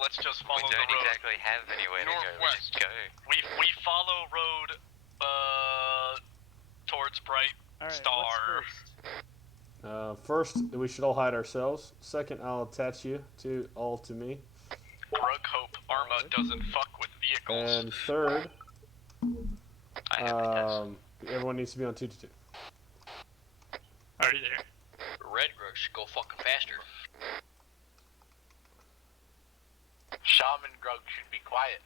let's just follow the road. We don't exactly have anywhere to go. We just go. We follow road towards Bright Star. First, we should all hide ourselves. Second, I'll attach you to me. Drug hope Arma doesn't fuck with vehicles. And third, everyone needs to be on 2-2. Already there. Red Grug should go fucking faster. Shaman Grug should be quiet.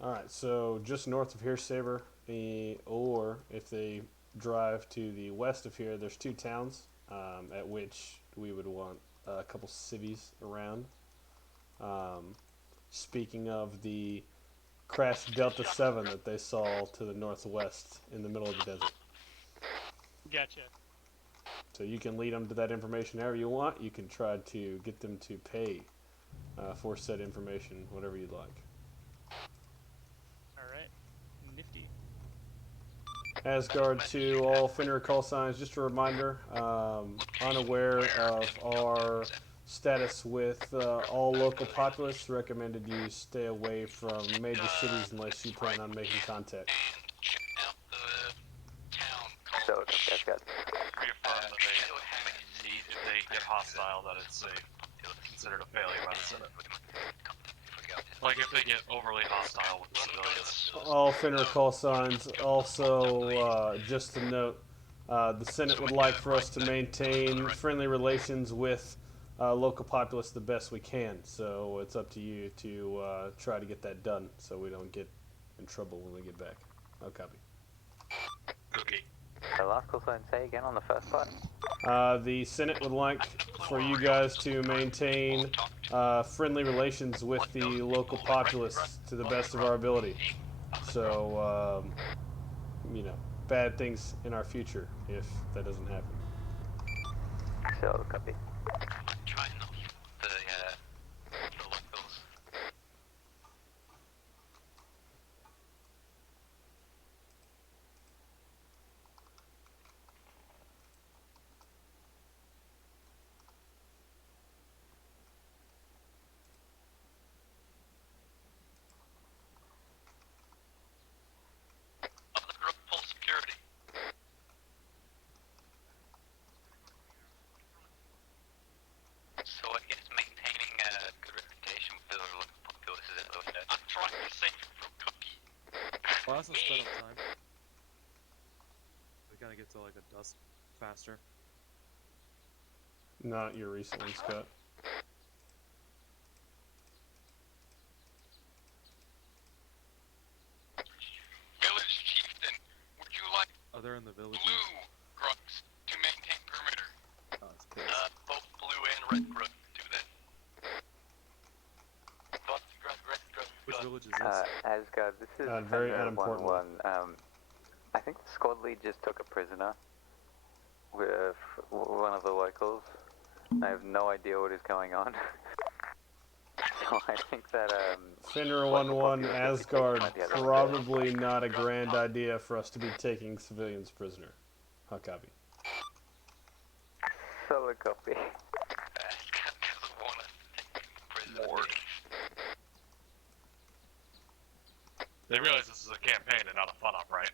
Alright, so just north of here, Saber, or if they drive to the west of here, there's 2 towns at which we would want a couple cities around. Speaking of the crashed Delta 7 that they saw to the northwest in the middle of the desert. Gotcha. So you can lead them to that information however you want. You can try to get them to pay for said information, whatever you'd like. Alright. Nifty. Asgard to all Fenrir call signs, just a reminder, unaware of our status with all local populace, recommended you stay away from major cities unless you plan on making contact. So, that's good. If they get hostile, that it's considered a failure by the Senate. Like if they get overly hostile with the civilians. All Fenrir call signs. Also, just to note, the Senate would like for us to maintain friendly relations with local populace the best we can. So it's up to you to try to get that done so we don't get in trouble when we get back. I'll copy. Okay. The last call sign, say again on the first part. The Senate would like for you guys to maintain friendly relations with the local populace to the best of our ability. So, you know, bad things in our future if that doesn't happen. So, copy. Trying the locals. Full security. So I guess maintaining a good reputation with the local populace is that way. I'm trying to save you from Cookie. Well, that's a sped up time. We gotta get to like a dusk faster. Not your recent one, Scott. Village chieftain, would you like Oh, they're in the villages. blue Grugs to maintain perimeter? Oh, it's close. Both blue and red Grug do that. Which village is this? Asgard, this is very Thunder unimportant 1-1. I think the squad lead just took a prisoner with one of the locals. I have no idea what is going on. So I think that Fenrir 1-1, Asgard, probably not a grand idea for us to be taking civilians prisoner. I'll copy. solid copy. Asgard doesn't want us to take prisoners. They realize this is a campaign and not a fun-up, right?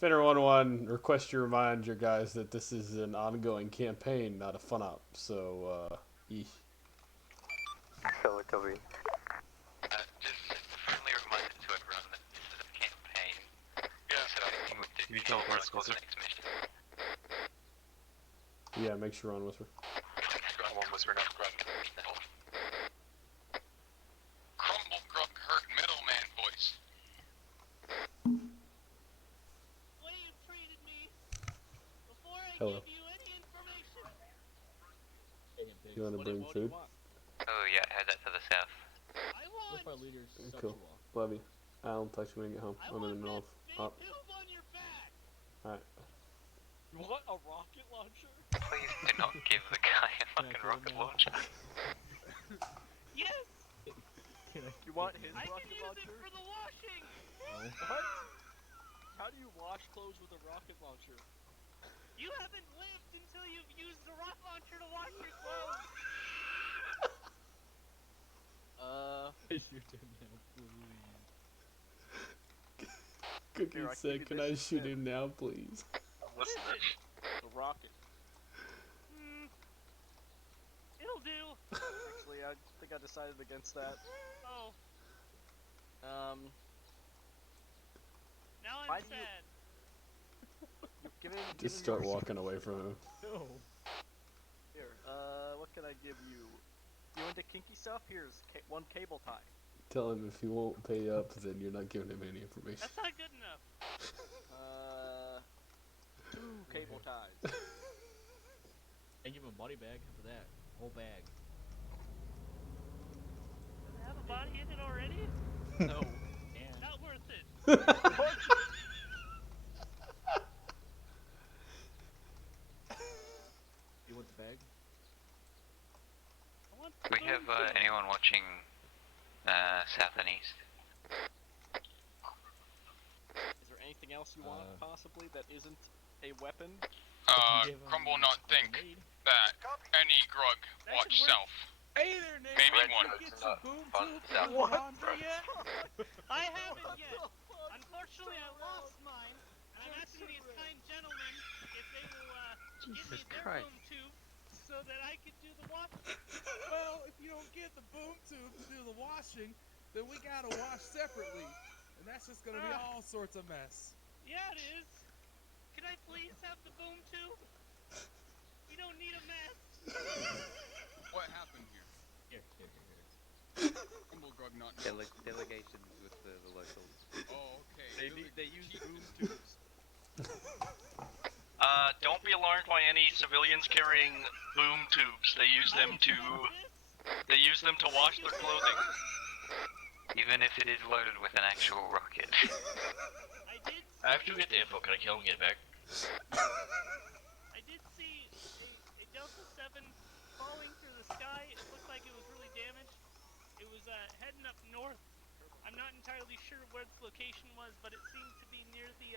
Fenrir 1-1, request you remind your guys that this is an ongoing campaign, not a fun-up. So, Solid copy. Just a friendly reminder to everyone that this is a campaign. Yeah. So anything we do, You tell for closer. the next mission. yeah, make sure on Whisper. I won't whisper now. Crumble Grug heard middleman voice. Way you treated me before I Hello. gave you any information. You want to bring food? Oh yeah, head that to the south. I want Cool. Love you. I'll text you when you get home. I I'm in want the middle that of... big Up. tube on your back. Alright. You want a rocket launcher? Please do not give the guy a fucking rocket launcher. Yes, You want his I can rocket use launcher? it for the washing. What? How do you wash clothes with a rocket launcher? You haven't lived until you've used the rocket launcher to launch your clothes. Shoot him now, please. Cookie Here, I said, give "Can you I this shoot instead." him now, please?" What is it? The rocket. It'll do. Actually, I think I decided against that. Oh, now Why I'm do you- sad. Give him. Just start walking away from him. No. Here, what can I give you? You into kinky stuff? Here's one cable tie. Tell him if he won't pay up, then you're not giving him any information. That's not good enough. 2 cable ties. And give him a body bag for that. Whole bag. Does it have a body in it already? No. And Not worth it. you want the bag? I want We the have boom tube. anyone watching south and east? Is there anything else you want, possibly, that isn't a weapon? Give him Crumble not a think grenade. that any grug That watch should work. self. Hey there, Nate. Maybe Did one. you get your boom Fun tube stuff. from the laundry yet? I haven't yet. Unfortunately, I lost mine, and I'm asking these kind gentlemen if they will give me Jesus their Christ. boom tube so that I can do the washing. Well, if you don't get the boom tube to do the washing, then we gotta wash separately. And that's just gonna be all sorts of mess. Yeah, it is. Can I please have the boom tube? We don't need a mess. What happened here? Here. Crumble grug not. Delegations with the locals. Oh, okay. They use boom tubes. Don't be alarmed by any civilians carrying boom tubes. They use them to wash their clothing. Even if it is loaded with an actual rocket. I did. I have to get the info. Can I kill him and get back? I did see a Delta 7 falling through the sky. It looked like it was really damaged. It was heading up north. I'm not entirely sure where the location was, but it seemed to be near the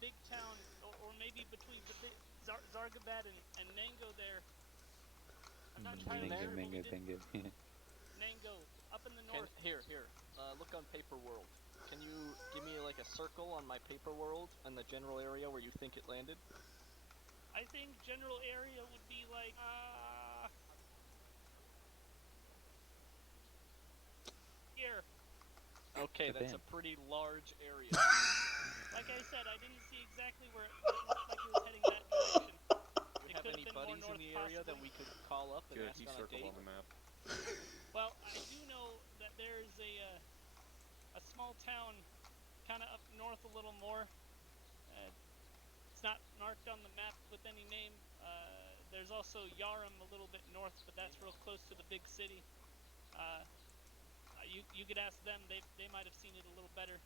big town, or maybe between the big Zargabat and Nango there. I'm not entirely sure. but we did- Nango, up in the north. Here. Look on Paper World. Can you give me like a circle on my Paper World and the general area where you think it landed? I think general area would be like, here. Okay, that's a pretty large area. Like I said, I didn't see exactly where it looked like it was heading that direction. Do we It have could've any been more buddies in north, the area that possibly. we could call up and Good, ask he on a circled date? on the map. Well, I do know that there is a small town kind of up north a little more. It's not marked on the map with any name. There's also Yarum a little bit north, but that's real close to the big city. You could ask them. They might have seen it a little better.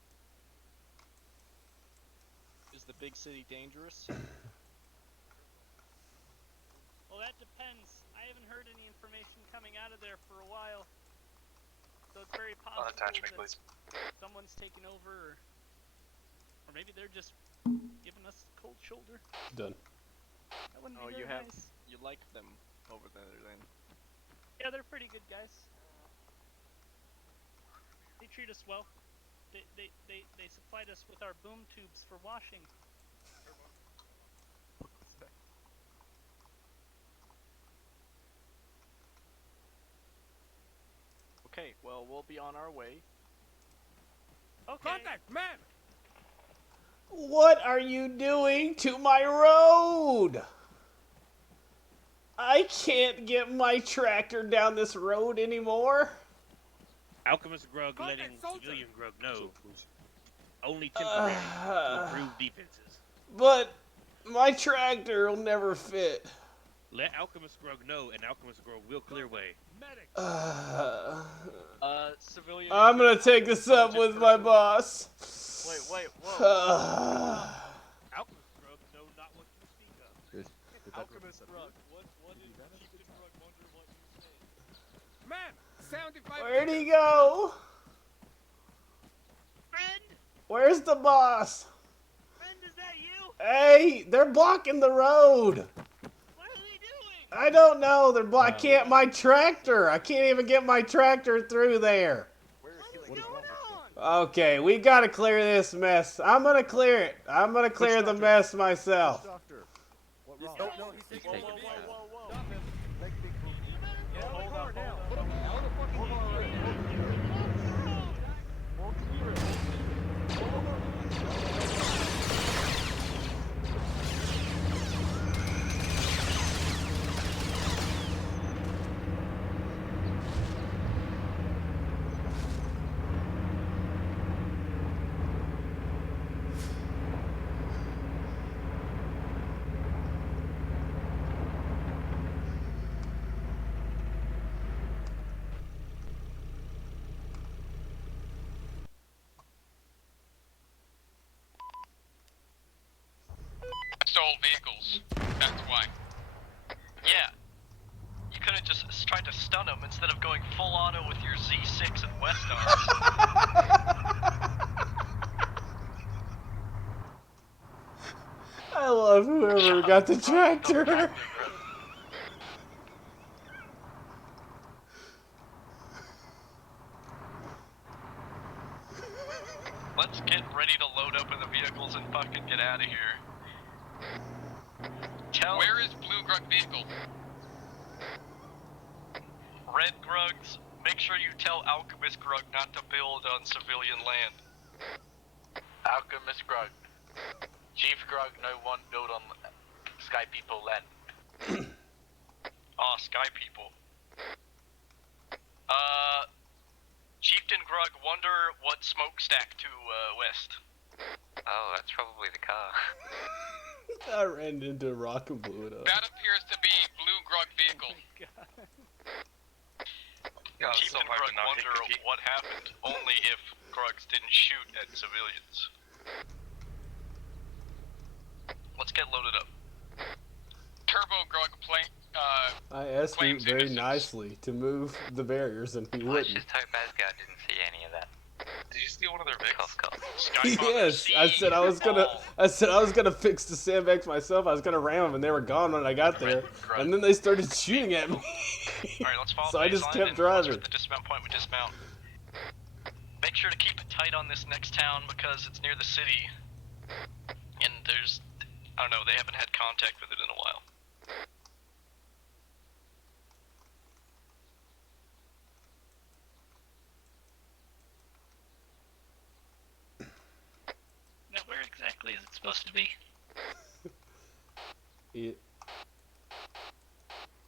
Is the big city dangerous? Well, that depends. I haven't heard any information coming out of there for a while. So it's very possible Unattach me, that please. someone's taken over, or maybe they're just giving us the cold shoulder. Done. That wouldn't Oh, be you very have nice. you like them over there then? Yeah, they're pretty good guys. They treat us well. They supplied us with our boom tubes for washing. Okay, well we'll be on our way. Okay. Contact, man! What are you doing to my road? I can't get my tractor down this road anymore. Alchemist Grug Contact letting soldier. civilian Grug know. Only temporary to improve defenses. But my tractor will never fit. Let Alchemist Grug know, and Alchemist Grug will clear way. Medic! Civilian. I'm gonna take this up with my boss. Wait, whoa. Alchemist Grug knows not what you speak of. Alchemist Rug. What did Chieftain Rug wonder what you say? Man! 75 Where'd he go? Friend, Where's the boss? friend, is that you? Hey, they're blocking the road. What are they doing? I don't know. I can't. My tractor. I can't even get my tractor through there. What is going on? Okay, we gotta clear this mess. I'm gonna clear it. I'm gonna clear the mess myself. Doctor, what wrong? No, he's taking taking it. it. Whoa. Stop him. Let big boom. Get out of the car now. Put him out of the fucking Hold on, road. We'll clear it. Stole vehicles. That's why. Yeah. You could have just tried to stun him instead of going full auto with your Z6 and West I love whoever got the tractor. Let's get ready to load up in the vehicles and fucking get out of here. Where is Blue Grug vehicle? Red Grugs, make sure you tell Alchemist Grug not to build on civilian land. Alchemist Grug. Chief Grug, no one build on Sky People land. Sky people. Chieftain Grug, wonder what smokestack to west. Oh, that's probably the car. I ran into a rock and blew it up. That appears to be Blue Grug vehicle. Chieftain Grug, wonder what happened only if Grugs didn't shoot at civilians. Let's get loaded up. Turbo Grug plane. I asked him very nicely to move the barriers, and he Let's wouldn't. just hope Asgard didn't see any of that. Did you steal one of their vehicles? Yes, I said I was gonna fix the sandbags myself. I was gonna ram them, and they were gone when I got there. And then they started shooting at me. Alright, let's follow So the I just baseline, kept and once we're driving. at the dismount point, we dismount. Make sure to keep it tight on this next town because it's near the city. And there's, I don't know, they haven't had contact with it in a while. Now, where exactly is it supposed to be?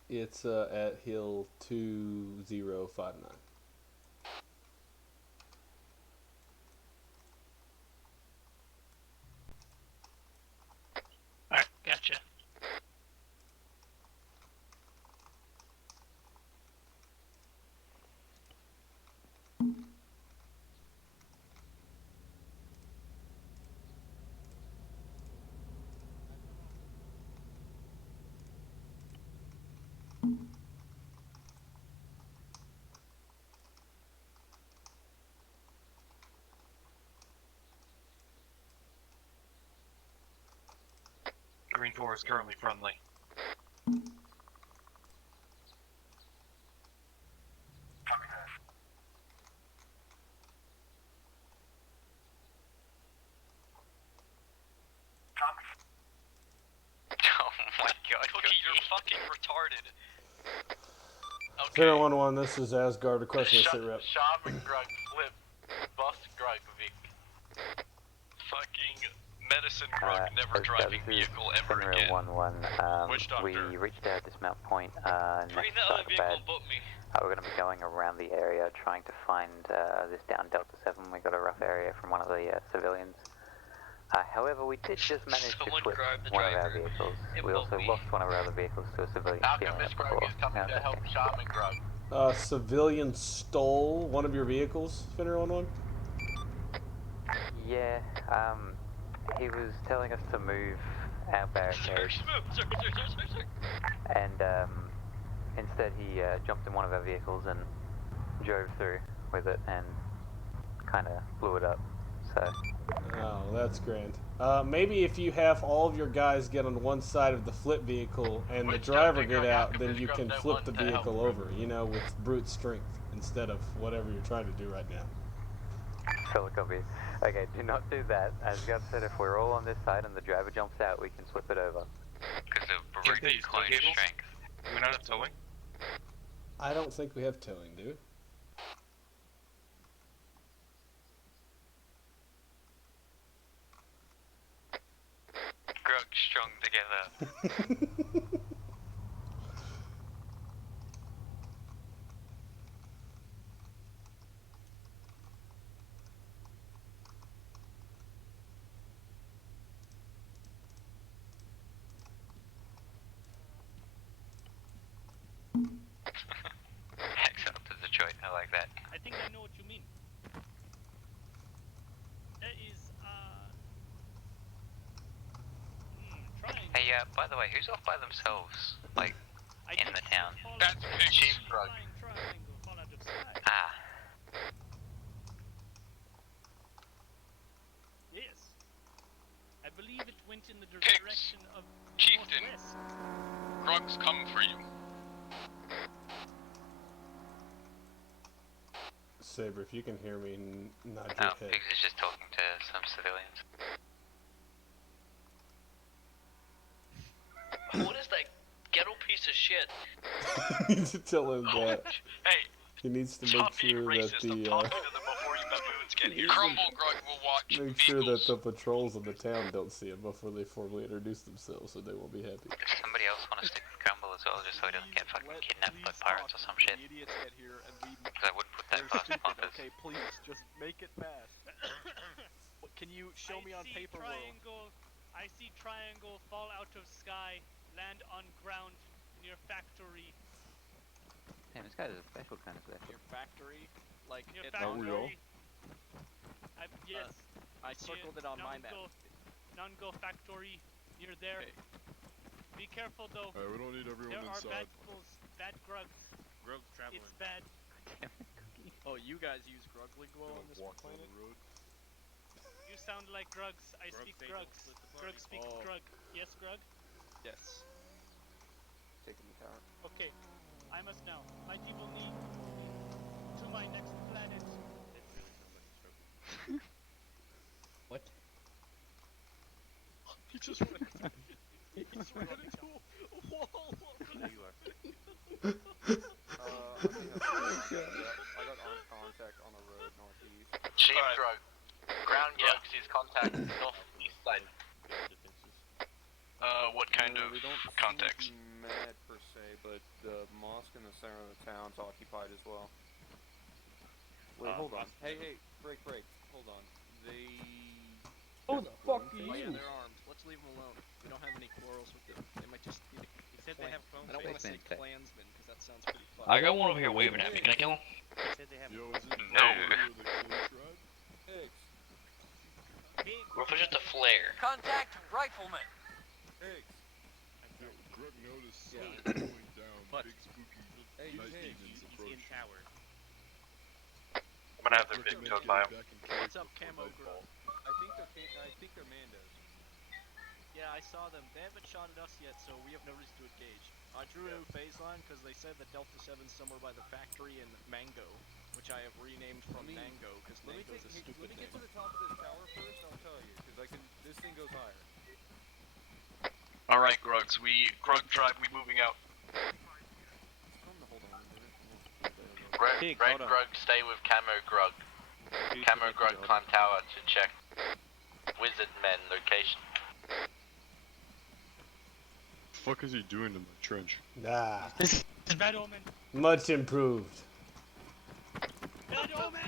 It's at Hill 2059. Alright, gotcha. Green 4 is currently friendly. Oh my god. Cookie, you're fucking retarded. Okay. 011, this is Asgard requesting a sit rep. Shaman Grug flip. Bus Grug Vic. Fucking medicine Grug never driving vehicle ever again. 11, Which we doctor? reached our dismount point Bring next the to other the vehicle bed. but me. We're going to be going around the area trying to find this down Delta 7. We got a rough area from one of the civilians. However, we did just manage to Someone flip grab the one of our driver. vehicles. It We won't also be. lost one of our other vehicles to a civilian stealing Alchemist it Grug before. is coming to help Shaman Grug. Civilian stole one of your vehicles, Finner 11? Yeah, he was telling us to move our barricades, and instead he jumped in one of our vehicles and drove through with it and kind of blew it up. So Oh, that's grand. Maybe if you have all of your guys get on one side of the flip vehicle and the Which driver don't get figure out, out then if you this can girl don't flip the want to help. vehicle over, you know, with brute strength instead of whatever you're trying to do right now. Solid copy. Okay, do not do that. As Gov said, if we're all on this side and the driver jumps out, we can flip it over. Because of brute decline strength. Do we not have towing? I don't think we have towing, do we? Grog strung together. Excellent to Detroit, I like that. I think I know what you mean. That is, trying. Hey, by the way, who's off by themselves? Like, in the town? That's Pix. Chief Grog. Triangle, fall out of sky. Ah. Yes. I believe it went in the Pix. direction of Chieftain. northwest. Grog's come for you. Saber, if you can hear me, nod No, your head. Biggs is just talking to some civilians. What is that ghetto piece of shit? You need to tell him that. Hey, He needs to make stop being sure that racist. I'm the talking to them before you baboons get here. Crumble Grog will watch make sure that vehicles. the patrols in the town don't see him before they formally introduce themselves, so they won't be happy. Does somebody else want to stick with Crumble as well, just so he doesn't get fucking kidnapped by pirates or some shit? Idiots get here and we. Because I wouldn't put that They're past stupid. Pompous. Okay, please just make it fast. What, can you show me on paper world? Triangle. I see triangle fall out of sky, land on ground near factory. Damn, this guy is a special kind of special. Your factory, like Near it's factory. Yes. I circled it on my map. Nango factory near there. Okay. Be careful though. We don't need everyone There are inside. bad bulls, bad grugs. Grog's traveling. It's bad. Oh, you guys use grug lingo on this Walk down planet? the road. You sound like grugs. I Grug speak say grugs. don't split the Grug party. speaks Oh. grug. Yes, grug. Yes. Taking the tower. Okay. I must now. My people need to my next planet. It's really somebody's struggle. What? He just ran into, he just ran into a wall. There you are. I got armed contact on the road northeast. Chief Alright. Grog. Ground Yeah. Grog sees contact northeast side. Defenses. What kind of They don't context? seem to be mad per se, but the mosque in the center of the town's occupied as well. Wait, hold on. Hey, break. Hold on. They. Oh, the fuck are Oh yeah, you? they're armed. Let's leave them alone. We don't have any quarrels with them. They might just be He said they have clone I don't want to say Spaceman. clansmen because that sounds pretty fun. I got one over here waving at me. Can I kill him? He said they have Yo, is it No. the Clay tribe? Higgs. What if it's just a flare? Contact rifleman. Higgs. Yo, Greg noticed Yeah. going down. But- Big spooky Hey, night hey, demons He's in approach. tower. I'm gonna have their big Recommend toad getting by him. back in What's cave up, before Camo Grub? nightfall. I think they're Mandos. Yeah, I saw them. They haven't shot at us yet, so we have no reason to engage. I drew a new phase line because they said that Delta 7's somewhere by the factory in Mango, which I have renamed from Mango because Let me Mango's a stupid let me get name. to the top of this tower first. I'll tell you, because this thing goes higher. Alright, Grugs. Grug tribe, we moving out. Hold on a minute. Red hold on. Grog, stay with Camo Grog. Camo Grog climb tower to check wizard men location. Fuck is he doing in my trench? Ah, This is bad omen. much improved. Bad omen.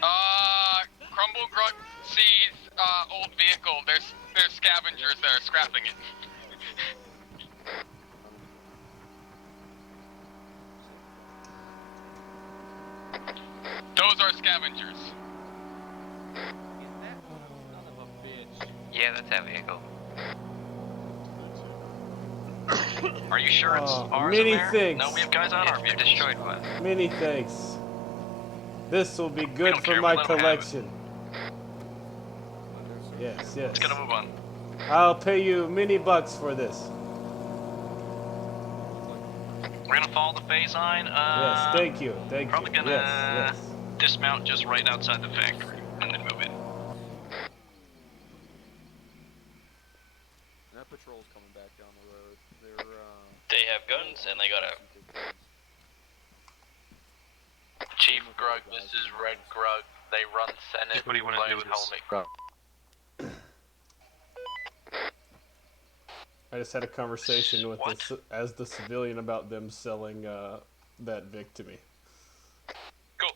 Crumble Grog sees old vehicle. There's scavengers that are scrapping it. Those are scavengers. Is that son of a bitch? Yeah, that's our vehicle. Are you sure it's Oh, ours many in there? thanks. No, we have guys on our It vehicles. destroyed one. Many thanks. This will be good don't for care, my we'll let 'em have it. collection. Yes, yes. Let's get a move on. I'll pay you many bucks for this. We're gonna follow the phase line. Yes, thank you, thank you. Probably gonna Yes. dismount just right outside the factory and then move in. And that patrol's coming back down the road. They're They have guns and they got a. Chief Grug, this is Red Grug. They run Senate. What do you want to do with helmet this? I just had a conversation with as the civilian about them selling that Vic to me. Cool.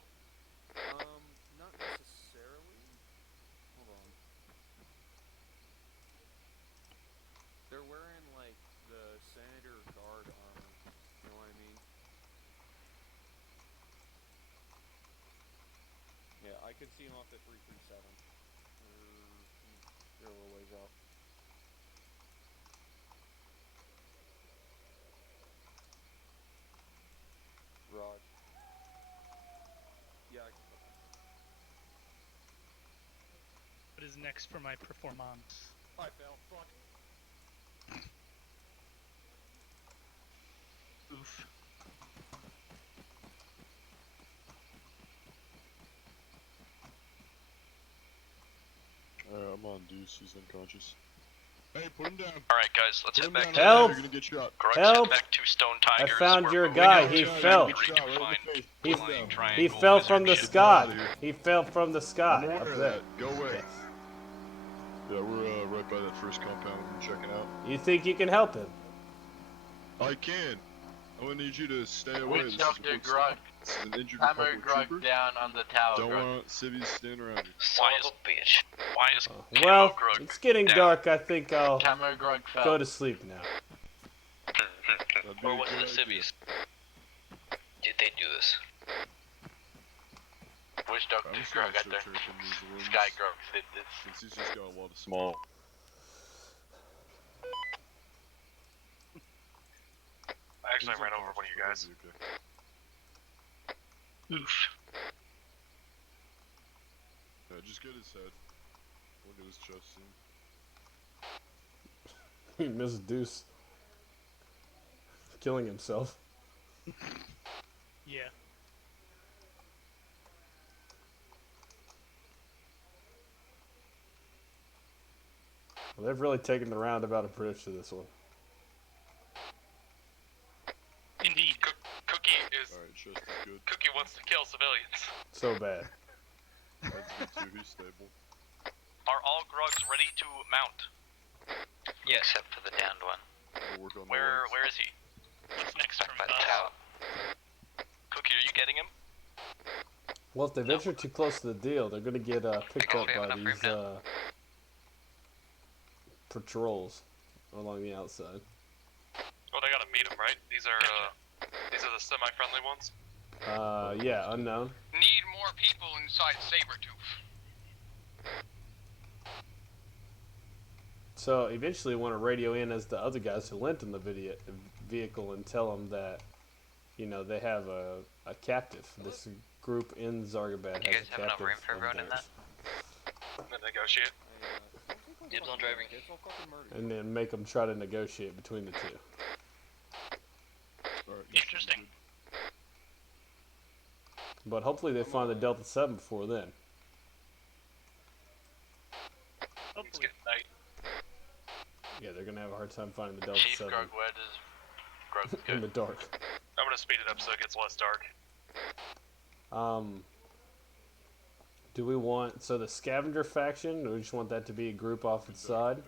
Not necessarily. Hold on. They're wearing like the senator guard armor. You know what I mean? Yeah, I could see them off at 337. They're a little ways out. Raj. Yeah, I can put that. What is next for my performance? I fell. Fuck. Oof. I'm on Deuce, he's unconscious. Hey, put him down. Alright, guys, let's head back. Help! You're gonna get shot. Grug's Help! head back to Stone I Tigers. found We're your moving guy. out He to fell. redefine He flying he triangle fell wizard from the shit. sky. He fell from the sky. I'm aware Up of there. that. Go away. Yes. Yeah, we're right by that first compound we're checking out. You think you can help him? I can. I'm gonna need you to stay away. With This is a Dr. big Grug. stop. This is an injured Hammer public Grug trooper. down on the tower, Don't Grug. want civvies standing around you. Son of a bitch. Why is Well, Grug it's getting down? dark. I think I'll Hammer Grug fell. go to sleep now. That'd be Or a was it good the idea. civvies? Did they do this? Wish Dr. I'm just Grug gonna at there. start checking these rooms. Sky Grug did this. Since he's just got a lot of small. Actually, I ran over one of you guys. Oof. Yeah, just get his head. Look at his chest. He missed Deuce killing himself. Yeah. Well, they've really taken the roundabout approach to this one. Indeed. Cookie is. Alright, chest is good. Cookie wants to kill civilians. So bad. That's good too, he's stable. Are all Grugs ready to mount? Yes. Except for the downed one. We'll work on the Where legs. where is he? What's next Back from by the us? tower. Cookie, are you getting him? Well, if they venture too close to the deal, they're gonna get picked Oh, up we have by enough room these now. patrols along the outside. Well, they gotta meet him, right? These are the semi-friendly ones. Yeah, unknown. Need more people inside Sabretooth. So eventually, want to radio in as the other guys who lent them the vehicle and tell them that, you know, they have a captive. This group in Zargabad You has guys a have enough captive room for of everyone in theirs. Then negotiate. Dibs on driving. And then make them try to negotiate between the two. Alright, Interesting. But hopefully they find the Delta 7 before then. It's Hopefully. getting night. Yeah, they're gonna have a hard time finding the Delta Chief 7 Grug, where does Grug in go? the dark. I'm gonna speed it up so it gets less dark. Do we want the scavenger faction? Do we just want that to be a group off its side?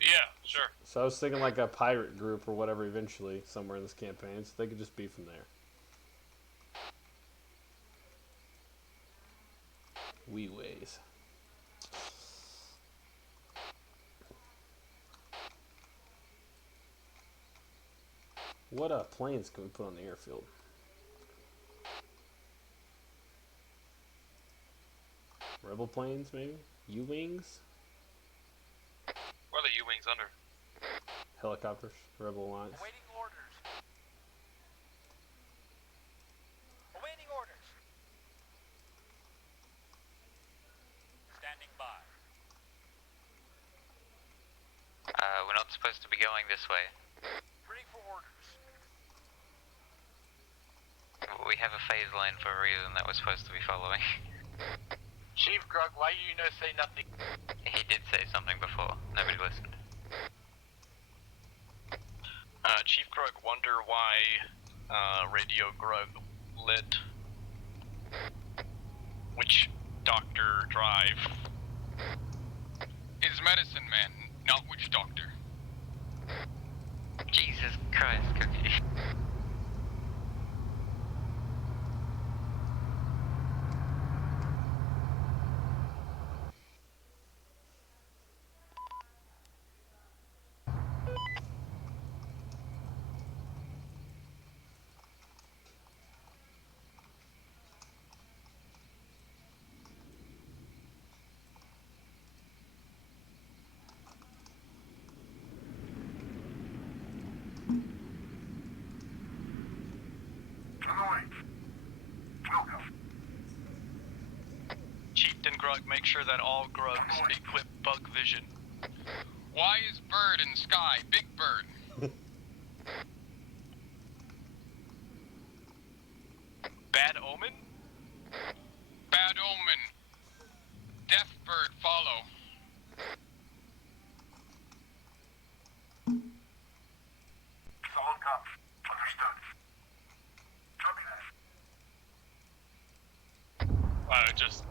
Yeah, sure. So I was thinking like a pirate group or whatever eventually somewhere in this campaign, so they could just be from there. Wee ways. What planes can we put on the airfield? Rebel planes, maybe? U-wings? What are the U-wings under? Helicopters? Rebel Alliance? Awaiting orders. Awaiting orders. Standing by. supposed to be going this way. Ready for orders. We have a phase line for a reason that we're supposed to be following. Chief Grug, why you no say nothing? He did say something before. Nobody listened. Chief Grug, wonder why Radio Grug let which doctor drive? Is medicine man, not witch doctor. Jesus Christ, Cookie. Chieftain Grug, make sure that all Grugs equip bug vision. Why is bird in sky? Big bird. Bad omen? Bad omen. Death bird follow. Solid cops. Understood. Copy that. Just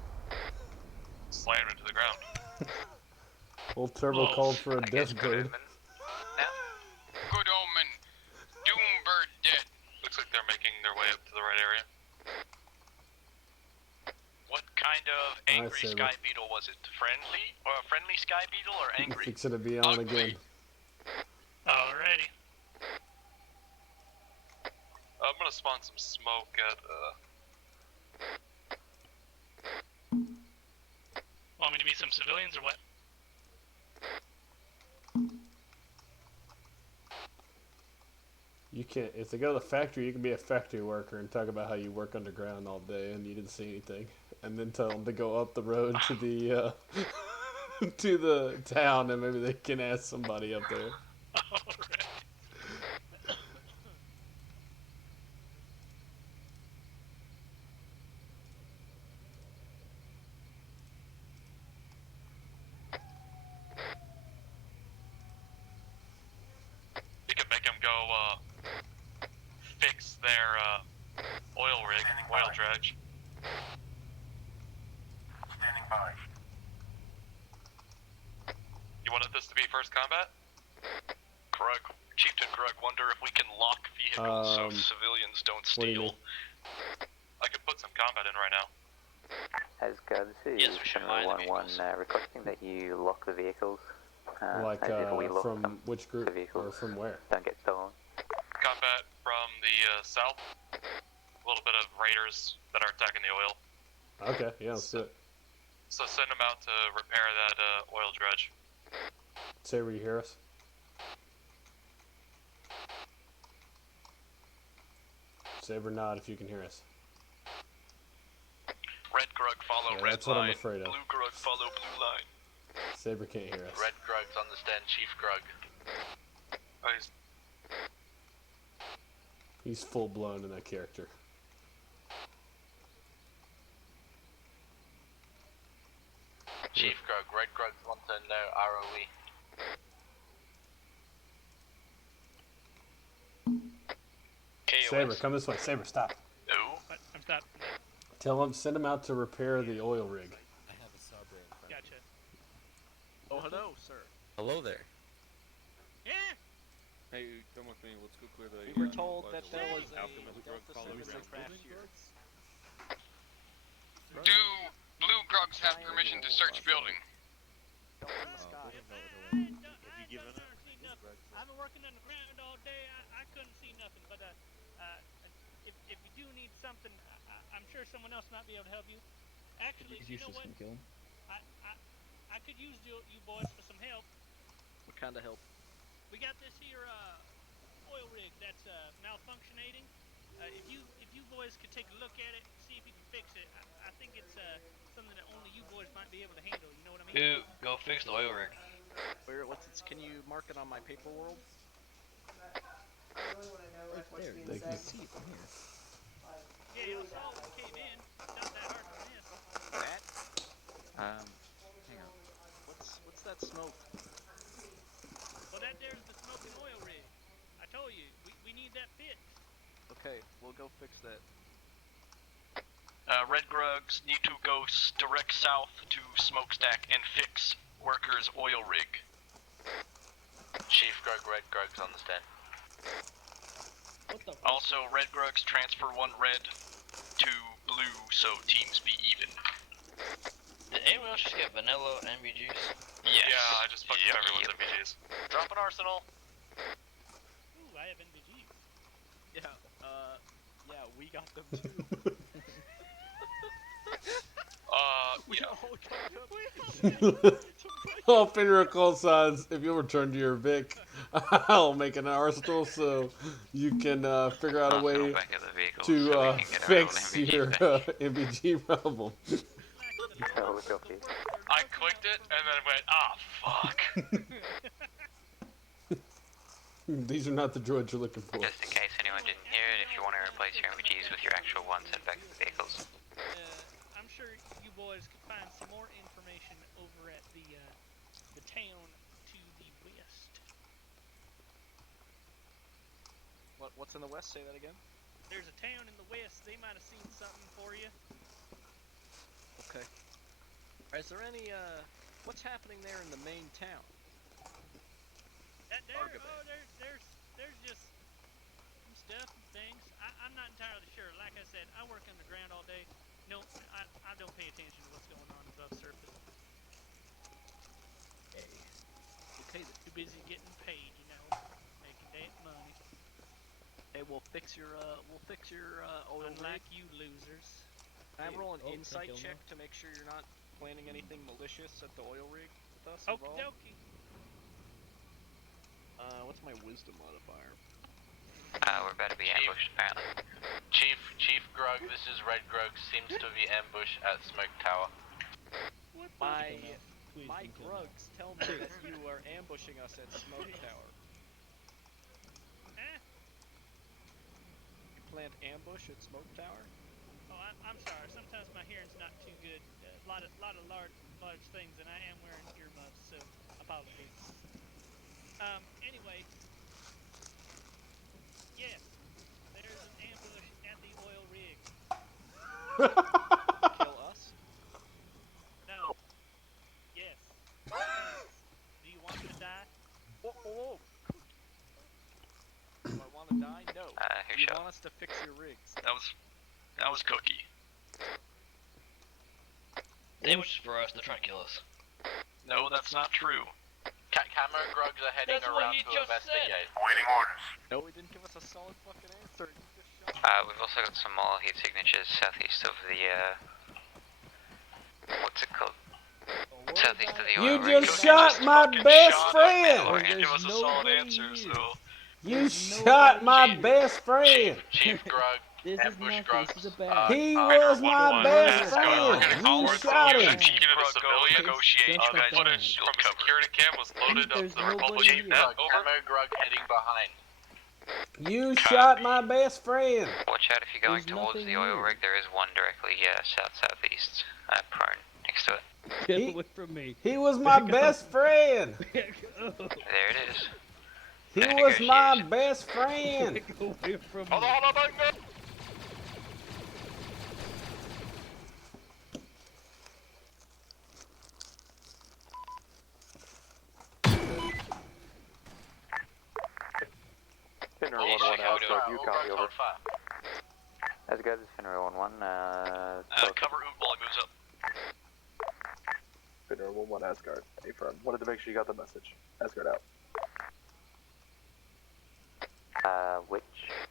slam into the ground. Old Turbo called for a death bird. Good omen. Doom bird dead. Looks like they're making their way up to the right area. What kind of angry Saber. sky beetle was it? Friendly? Or a friendly sky beetle or angry? Fixing to be on again. Alrighty. I'm gonna spawn some smoke at, Want me to be some civilians or what? You can't. If they go to the factory, you can be a factory worker and talk about how you work underground all day and you didn't see anything, and then tell them to go up the road to the to the town, and maybe they can ask somebody up there. Alright. You can make them go, fix their, oil rig, oil dredge. Standing by. You wanted this to be first combat? Grug, Chieftain Grug, wonder if we can lock vehicles so civilians don't What do you steal. mean? I could put some combat in right now. As this is General 1-1 requesting that you lock the vehicles. Like, as if we lock from which group, the vehicles or from where? don't get stolen. Combat from the south. A little bit of raiders that are attacking the oil. Okay, yeah, let's do it. So send them out to repair that oil dredge. Saber, you hear us? Saber, nod if you can hear us. Red Grug follow Yeah, red that's what I'm line. afraid of. Blue Grug follow blue line. Saber can't hear us. Red Grugs understand Chief Grug. Oh, He's full blown in that character. Chief Grug, Red Grugs want to know ROE. Saber, come this way. Saber, stop. No. I'm stopped. Tell him, send him out to repair the oil rig. I have a sub right in front. Gotcha. Oh, hello, sir. Hello there. Yeah. Hey, come with me. Let's go clear the. We were told that there was a Alchemist drug Delta follow 7 ground. crash here. Do blue grugs have permission to search building? Delta in the sky. I've been working underground all day. I couldn't see nothing. But if you do need something, I'm sure someone else might be able to help you. Actually, you know what? I could use you boys for some help. What kind of help? We got this here oil rig that's malfunctioning. If you boys could take a look at it, see if you can fix it. I think it's something that only you boys might be able to handle. You know what I mean? Go fix the oil rig. Where? What's it? Can you mark it on my paper world? Right there. You can see it from here. Yeah, y'all saw when we came in. Not that hard to miss. That? Hang on. What's that smoke? Well, that there's the smoking oil rig. I told you, we need that fixed. Okay, we'll go fix that. Red Grugs need to go direct south to Smokestack and fix Worker's oil rig. Chief Grug, Red Grug's on the stand. What the? Also, Red Grugs transfer 1 red to blue so teams be even. Did anyone else just get vanilla NVGs? Yes. Yeah, I just fucked up everyone's MVGs. Drop an arsenal. Ooh, I have NVGs. Yeah, we got them too. We Yeah. all got up. Oh, Fenrir call signs. If you'll return to your Vic, I'll make an arsenal so you can figure out a way to fix your MVG problem. I clicked it and then went, fuck. These are not the droids you're looking for. Just in case anyone didn't hear it, if you want to replace your MVGs with your actual ones, head back to the vehicles. I'm sure you boys could find some more information over at the town to the west. What's in the west? Say that again. There's a town in the west. They might have seen something for you. Okay. Is there any what's happening there in the main town? That there, there's just some stuff and things. I'm not entirely sure. Like I said, I work underground all day. No, I don't pay attention to what's going on above surface. Okay, Too busy getting paid, you know, making that money. hey, we'll fix your oil Unlike rig. you losers. Can I roll an Oh, insight thank you, check to make sure you're not planning anything malicious at the oil rig with us Okie involved? dokie. What's my wisdom modifier? We're about to be ambushed, apparently. Chief Grug, this is Red Grug, seems to be ambushed at Smoke Tower. My Please my don't kill me. grugs tell me that you are ambushing us at Smoke Tower. Eh? You planned ambush at Smoke Tower? Oh, I'm sorry. Sometimes my hearing's not too good. A lot of large things, and I am wearing earmuffs, so apologies. Anyway, yes, there's an ambush at the oil rig. Kill us? No. Yes. Do you want to die? Whoa. Do I want to die? No. Here's You shot. want us to fix your rigs? That was Cookie. They was for us. They're trying to kill us. No, that's not true. Camo Grugs are heading That's what around he to just investigate. Waiting orders. No, he didn't give us a solid fucking answer. He just shot. We've also got some more heat signatures southeast of the, what's it called? Southeast of the oil You rig. just shot my best friend! Like, give us a solid answer, so. You shot my best friend! Chief Grug, This is ambush nothing. Grugs. This is a bad. He was my best friend! You shot him! Negotiate. Just like Footage You'll from a cover. security cam was loaded of There's the nobody Republican here. map. Over. Camo Grug heading behind. You shot my best friend! Watch out if you're going There's towards nothing the oil here. rig, there is one directly, south-southeast, prone, next to it. Get away from me. He was my best friend! Back up. There it is. He was my best friend! Get away from me. Hold on, back there. Fenrir 1-1, Asgard, you copy over. Code fire. Asgard, this is Fenrir 1-1, Cover Oot while he moves up. Fenrir 1-1, Asgard. Affirm. Wanted to make sure you got the message. Asgard out. Which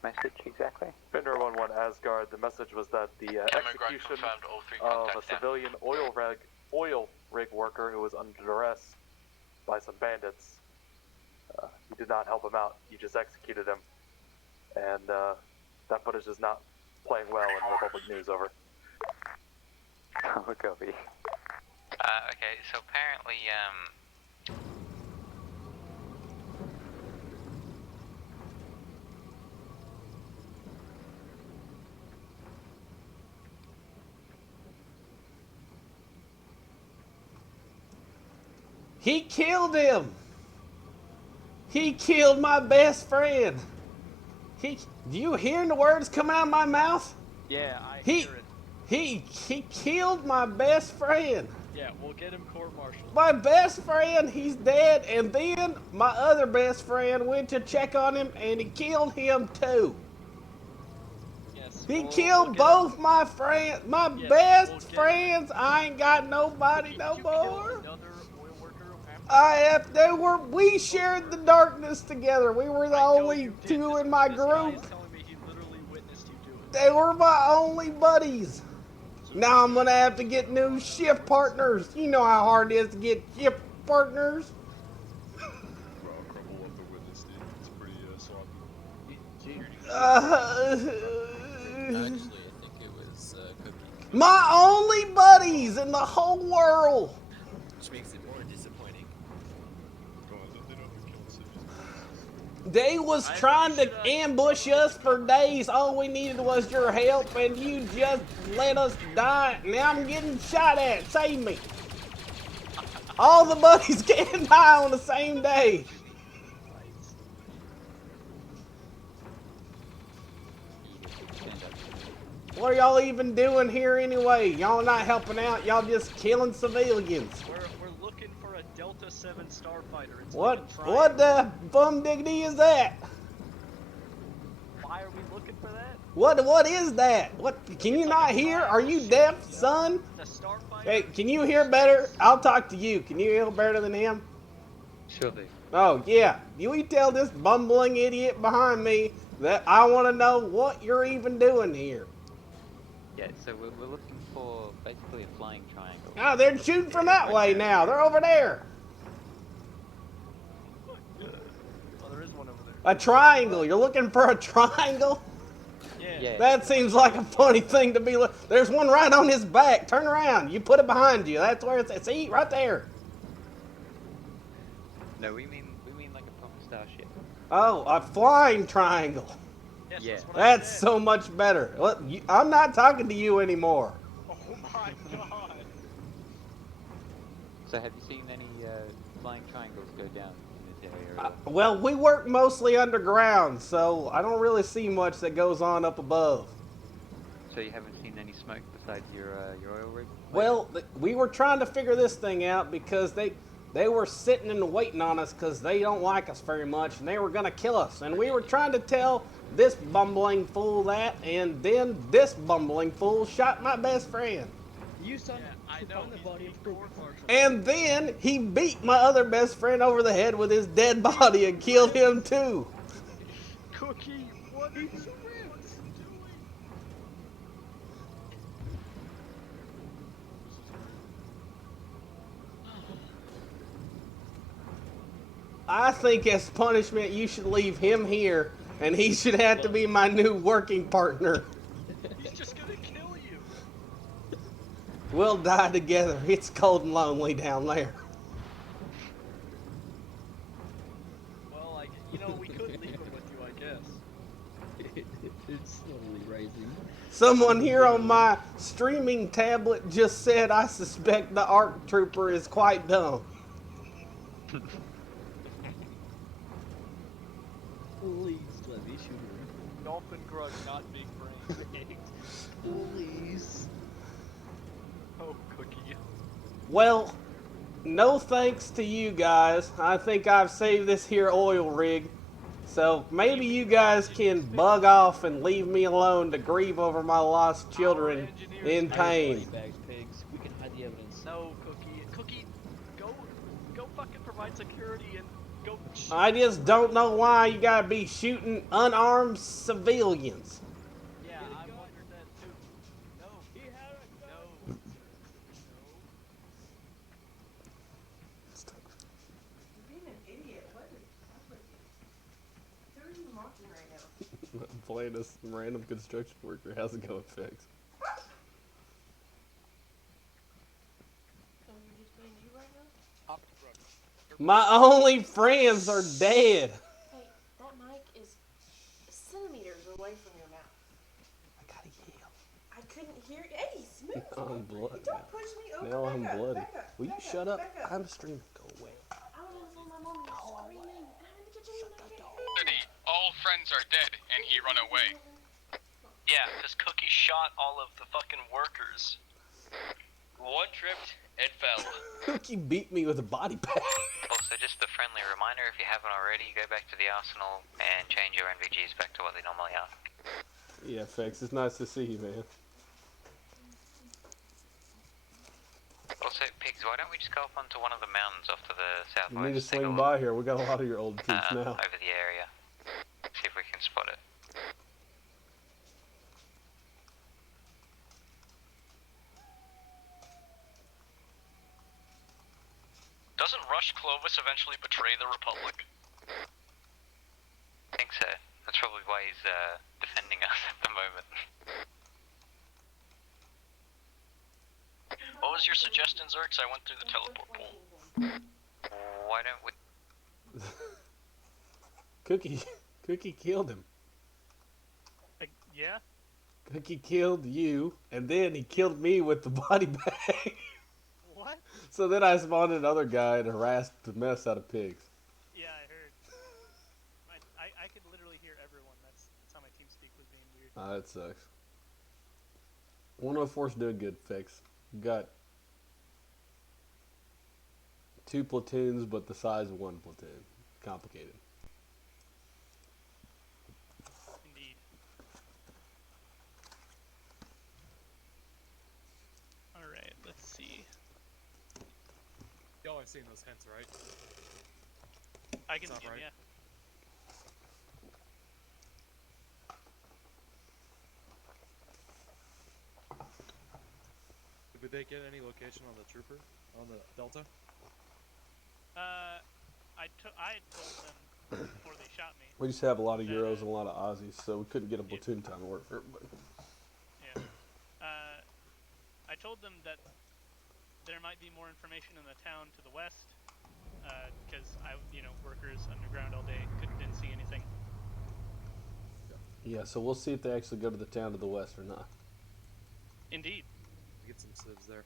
message exactly? Fenrir 1-1, Asgard. The message was that the Camo Grug execution confirmed all 3 of a contacts down. civilian oil rig worker who was under duress by some bandits. You did not help him out. You just executed him. And that footage is not playing well in Republic News. Over. Copy. Okay, so apparently, He killed him. He killed my best friend. Do you hear the words coming out of my mouth? Yeah, I He hear it. he killed my best friend. Yeah, we'll get him court-martialed. My best friend, he's dead, and then my other best friend went to check on him, and he killed him too. Yes. He we'll killed get both him. my friends, my Yes, best we'll get friends. I ain't got nobody no You more. killed another oil worker after We shared the darkness together. We were the only two in my this guy group. is telling me he literally witnessed you do it. They were my only buddies. Now I'm gonna have to get new shift partners. You know how hard it is to get shift partners. Bro, I'll crumble up the witness stand. It's pretty sloppy. Actually, I think it was Cookie. My only buddies in the whole world. Which makes it more disappointing. They was trying to ambush us for days. All we needed was your help, and you just let us die. Now I'm getting shot at. Save me. All the buddies can't die on the same day. What are y'all even doing here anyway? Y'all not helping out. Y'all just killing civilians. We're looking for a Delta 7 starfighter. It's What like a triangle. the bum diggity is that? Why are we looking for that? What is that? What can you not hear? Are you deaf, son? The starfighter. Hey, can you hear better? I'll talk to you. Can you hear better than him? Sure thing. Oh yeah. You tell this bumbling idiot behind me that I want to know what you're even doing here. Yeah, so we're looking for basically a flying triangle. Oh, they're shooting from that way now. They're over there. Oh, there is one over there. A triangle. You're looking for a triangle? Yeah. That seems like a funny thing to be. There's one right on his back. Turn around. You put it behind you. That's where it's. See, right there. No, we mean like a proper starship. Oh, a flying triangle. Yes, Yeah. that's what I That's said. so much better. I'm not talking to you anymore. Oh my god. So have you seen any flying triangles go down in this area? Well, we work mostly underground, so I don't really see much that goes on up above. So you haven't seen any smoke besides your oil rig? Well, we were trying to figure this thing out because they were sitting and waiting on us because they don't like us very much, and they were going to kill us. And we were trying to tell this bumbling fool that, and then this bumbling fool shot my best friend. You son I know. find the body of court-martial. And then he beat my other best friend over the head with his dead body and killed him too. Cookie, what are you doing? I think as punishment you should leave him here, and he should have to be my new working partner. He's just gonna kill you. We'll die together. It's cold and lonely down there. Well, we could leave him with you, I guess. It's slowly rising. Someone here on my streaming tablet just said, I suspect the ARC Trooper is quite dumb. Please let me shoot her. Dolphin Grug, not big brain. Please. Oh, Cookie. Well, no thanks to you guys. I think I've saved this here oil rig. So maybe you guys can bug off and leave me alone to grieve over my lost children in pain. Bags, pigs. We can hide the evidence. No, Cookie. Cookie, go fucking provide security and go. I just don't know why you gotta be shooting unarmed civilians. Yeah, I wondered that too. No. He had a gun. No. You're being an idiot. What is up with you? Who are you mocking right now? Playing as some random construction worker. How's it going, Fix? So you're just being you right now? My only friends are dead. Hey, that mic is centimeters away from your mouth. I gotta yell. I couldn't hear. Hey, smooth. Now I'm bloody. Don't push me over. Now I'm Back up, bloody. back up, Will you back shut up, up? back up. I'm streaming. Go away. friends are dead and he run away. Yeah, because Cookie shot all of the fucking workers. One tripped and fell. Cookie beat me with a body bag. Also, just a friendly reminder, if you haven't already, go back to the arsenal and change your NVGs back to what they normally are. Yeah, Fex, it's nice to see you, man. Also, Pigs, why don't we just go up onto one of the mountains off to the southwest? You need to take a swing look, by here. We got a lot of your old troops now. over the area. See if we can spot it. Doesn't Rush Clovis eventually betray the Republic? I think so. That's probably why he's defending us at the moment. What was your suggestion, Zerx? I went through the teleport pool. Why don't we... Cookie killed him. Yeah? Cookie killed you, and then he killed me with the body bag. What? So then I spawned another guy and harassed the mess out of Pigs. Yeah, I heard. I could literally hear everyone. That's how my team speak was being weird. That sucks. 104's doing good, Fix. Got 2 platoons, but the size of 1 platoon. Complicated. Indeed. Alright, let's see. Y'all have seen those hints, right? I can Sound see 'em, right? yeah. Did they get any location on the trooper? On the Delta? I had told them before they shot me. We just have a lot of Euros and a lot of Aussies, so we couldn't get a platoon time to work for everybody. Yeah. I told them that there might be more information in the town to the west, because workers underground all day didn't see anything. Yeah, so we'll see if they actually go to the town to the west or not. Indeed. Get some civs there.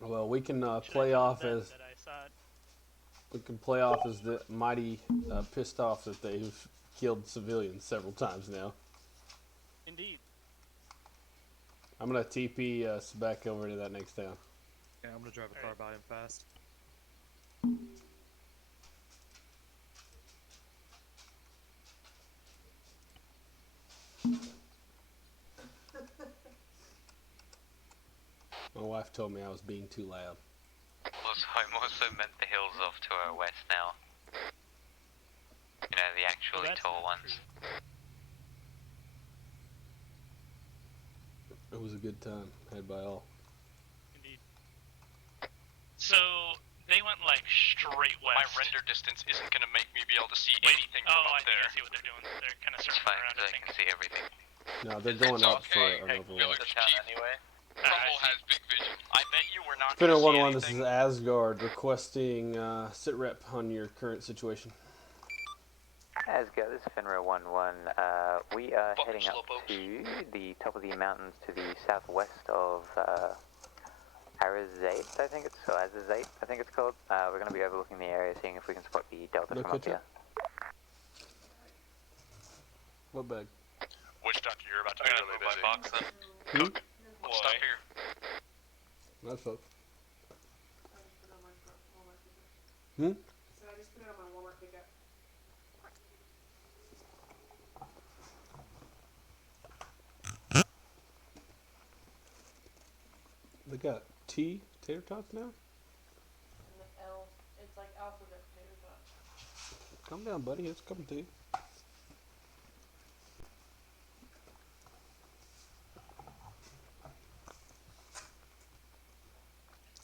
Well, we can play off as That I saw it. we can play off as the mighty pissed off that they've killed civilians several times now. Indeed. I'm gonna TP us back over to that next town. Yeah, I'm gonna drive a car by him fast. My wife told me I was being too loud. I'm also meant the hills off to our west now. You know, the actually tall ones. It was a good time, had by all. Indeed. So they went like straight west. My render distance isn't gonna make me be able to see anything from up I think there. I see what they're doing. They're kind of It's circling fine, around, because I I think. can see everything. No, they're going up for an overwatch. Anyway. Crumble has big vision. I bet you we're not Finner gonna see 1-1, this anything. is Asgard requesting sit rep on your current situation. Asgard, this is Finra 1-1. We are heading up to the top of the mountains to the southwest of Arizate, I think it's, or Azazate, I think it's called. We're going to be overlooking the area, seeing if we can spot the Delta No from up kitchen? here. What bag? Which doctor you're about to I'm be gonna really move busy. my box then. Hmm? Let's stop here. That's up. So I just put it on my Walmart pickup. They got T tater tots now? And the L, it's like alphabet tater tots. Calm down, buddy. It's coming to you.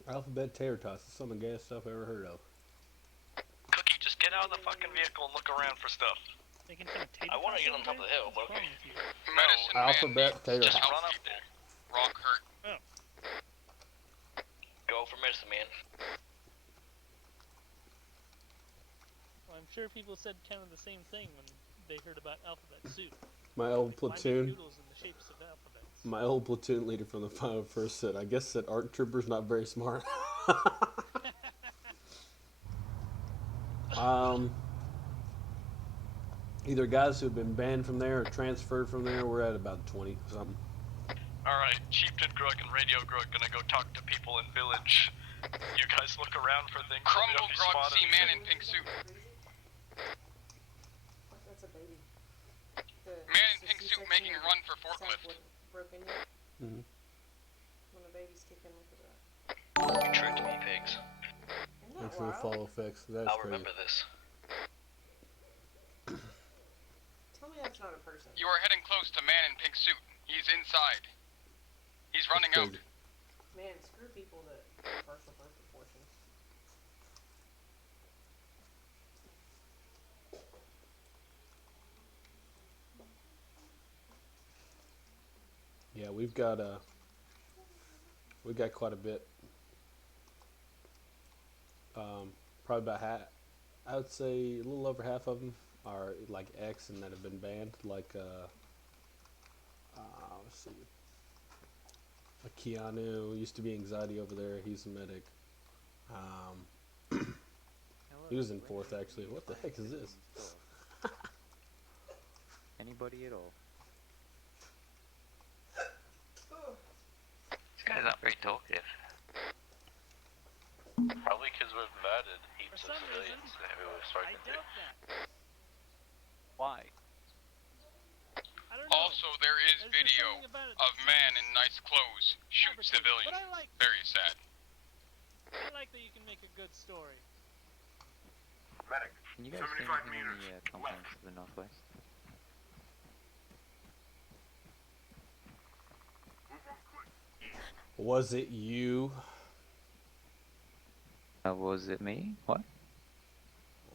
Alphabet tater tots is some of the gayest stuff I've ever heard of. Cookie, just get out of the fucking vehicle and look around for stuff. They can kind of take I want to get on top of the hill, but okay. Medicine Alphabet man tater just tots. run up there. Rock hurt. Go for medicine, man. Well, I'm sure people said kind of the same thing when they heard about alphabet soup. My old Why make platoon. noodles in the shapes of alphabets? My old platoon leader from the 501st said, I guess that ARC trooper's not very smart. either guys who've been banned from there or transferred from there. We're at about 20 something. Alright, Chieftain Grug and Radio Grug gonna go talk to people in village. You guys look around for things. Crumble Grug, see man in pink suit. That's a baby. Man in pink suit making a run for forklift. Broken yet? Mm-hmm. When the babies kick in, look at that. True to me, pigs. Thanks for the follow, Fix. That's I'll crazy. remember this. Tell me that's not a person. You are heading close to man in pink suit. He's inside. He's running out. Man, screw people that partial birth proportions. Yeah, we've got quite a bit. Probably about half. I would say a little over half of them are like X and that have been banned. Like let's see, Keanu used to be anxiety over there. He's a medic. He was in 4th actually. What the heck is this? Anybody at all? This guy's not very talkative. Probably because we've murdered heaps of civilians that we've spoken to. Why? Also, there is video of man in nice clothes shoot civilian. Very sad. I like that you can make a good story. Medic, Can you guys see anything in the confines of the Northwest? Was it you? Was it me? What?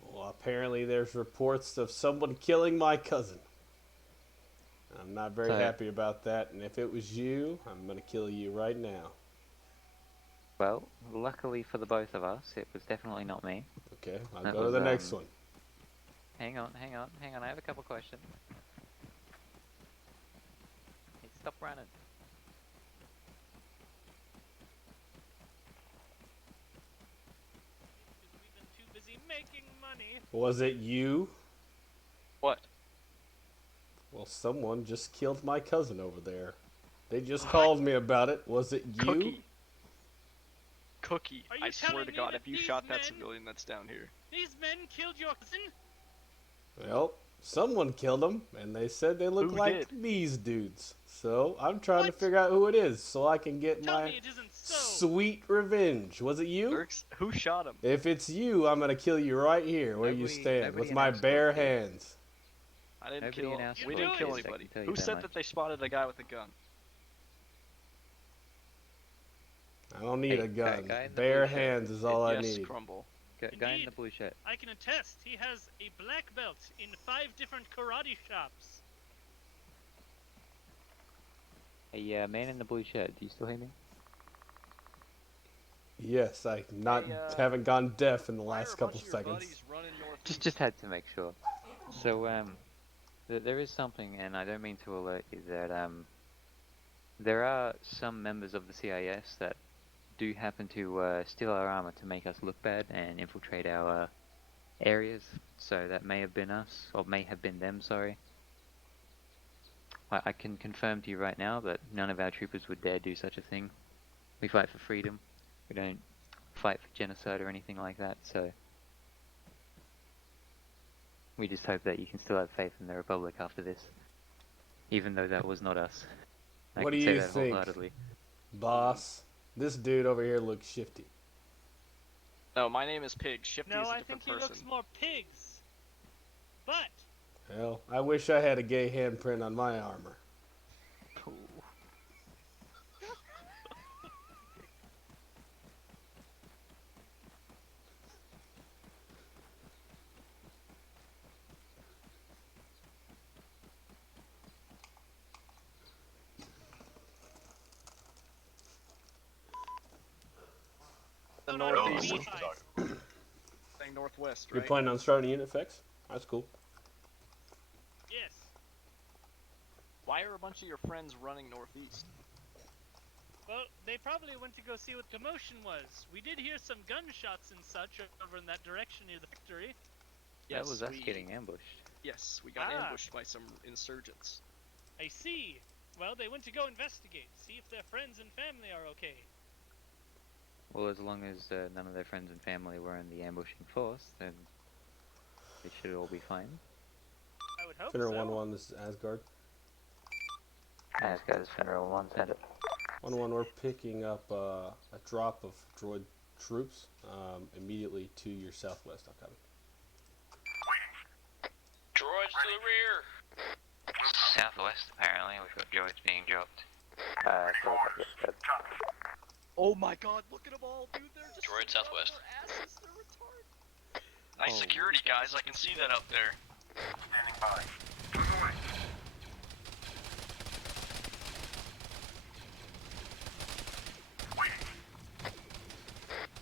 Well, apparently there's reports of someone killing my cousin. I'm not very happy about that, and if it was you, I'm gonna kill you right now. Well, luckily for the both of us, it was definitely not me. Okay, I'll That go to was, the next one. Hang on, I have a couple questions. Hey, stop running. We've been too busy making money. Was it you? What? Well, someone just killed my cousin over there. They just called me about it. Was it you? Cookie. I swear to God, if you shot that men- civilian that's down here. These men killed your cousin? Well, someone killed him, and they said they look Who like these dudes. So I'm trying to figure out who it is, so I can get my sweet revenge. Was it you? Who shot him? If it's you, I'm gonna kill you right here where you stand with my bare hands. I didn't Nobody kill. announced We what didn't it kill is, I can anybody. tell you Who that said much. that they spotted a guy with a gun? I don't need a gun. guy in the Bare blue shirt. hands is all I Yes, need. Crumble. Guy in the blue shirt. I can attest, he has a black belt in 5 different karate shops. Hey, man in the blue shirt, do you still hear me? Yes, I haven't gone deaf in the last couple seconds. Just had to make sure. So, there is something, and I don't mean to alert you, that, there are some members of the CIS that do happen to, steal our armor to make us look bad and infiltrate our, areas. So that may have been us, or may have been them, sorry. I can confirm to you right now that none of our troopers would dare do such a thing. We fight for freedom. We don't fight for genocide or anything like that, so... We just hope that you can still have faith in the Republic after this. Even though that was not us. I What do can say you that think, wholeheartedly. boss? This dude over here looks shifty. No, my name is Pig. Shifty No, is a I different think he person. looks more pigs. But Hell, I wish I had a gay handprint on my armor. The northeast. Saying northwest, You're right? planning on starting unit effects? That's cool. yes, Why are a bunch of your friends running northeast? well, they probably went to go see what commotion was. We did hear some gunshots and such over in that direction near the factory. That was us getting ambushed. Yes, we got ambushed by some insurgents. I see. Well, they went to go investigate, see if their friends and family are okay. Well, as long as none of their friends and family were in the ambushing force, then they should all be fine. I would hope Finner so. 1-1, this is Asgard. Asgard is Federal 1, send it. 1-1, we're picking up a drop of droid troops immediately to your southwest. I'm coming. Droids to the rear! Southwest, apparently, we've got droids being dropped. Oh my god, look at them all, dude. They're just Droid southwest. asses. They're retarded. Nice security, guys. I can see that up there. Standing by.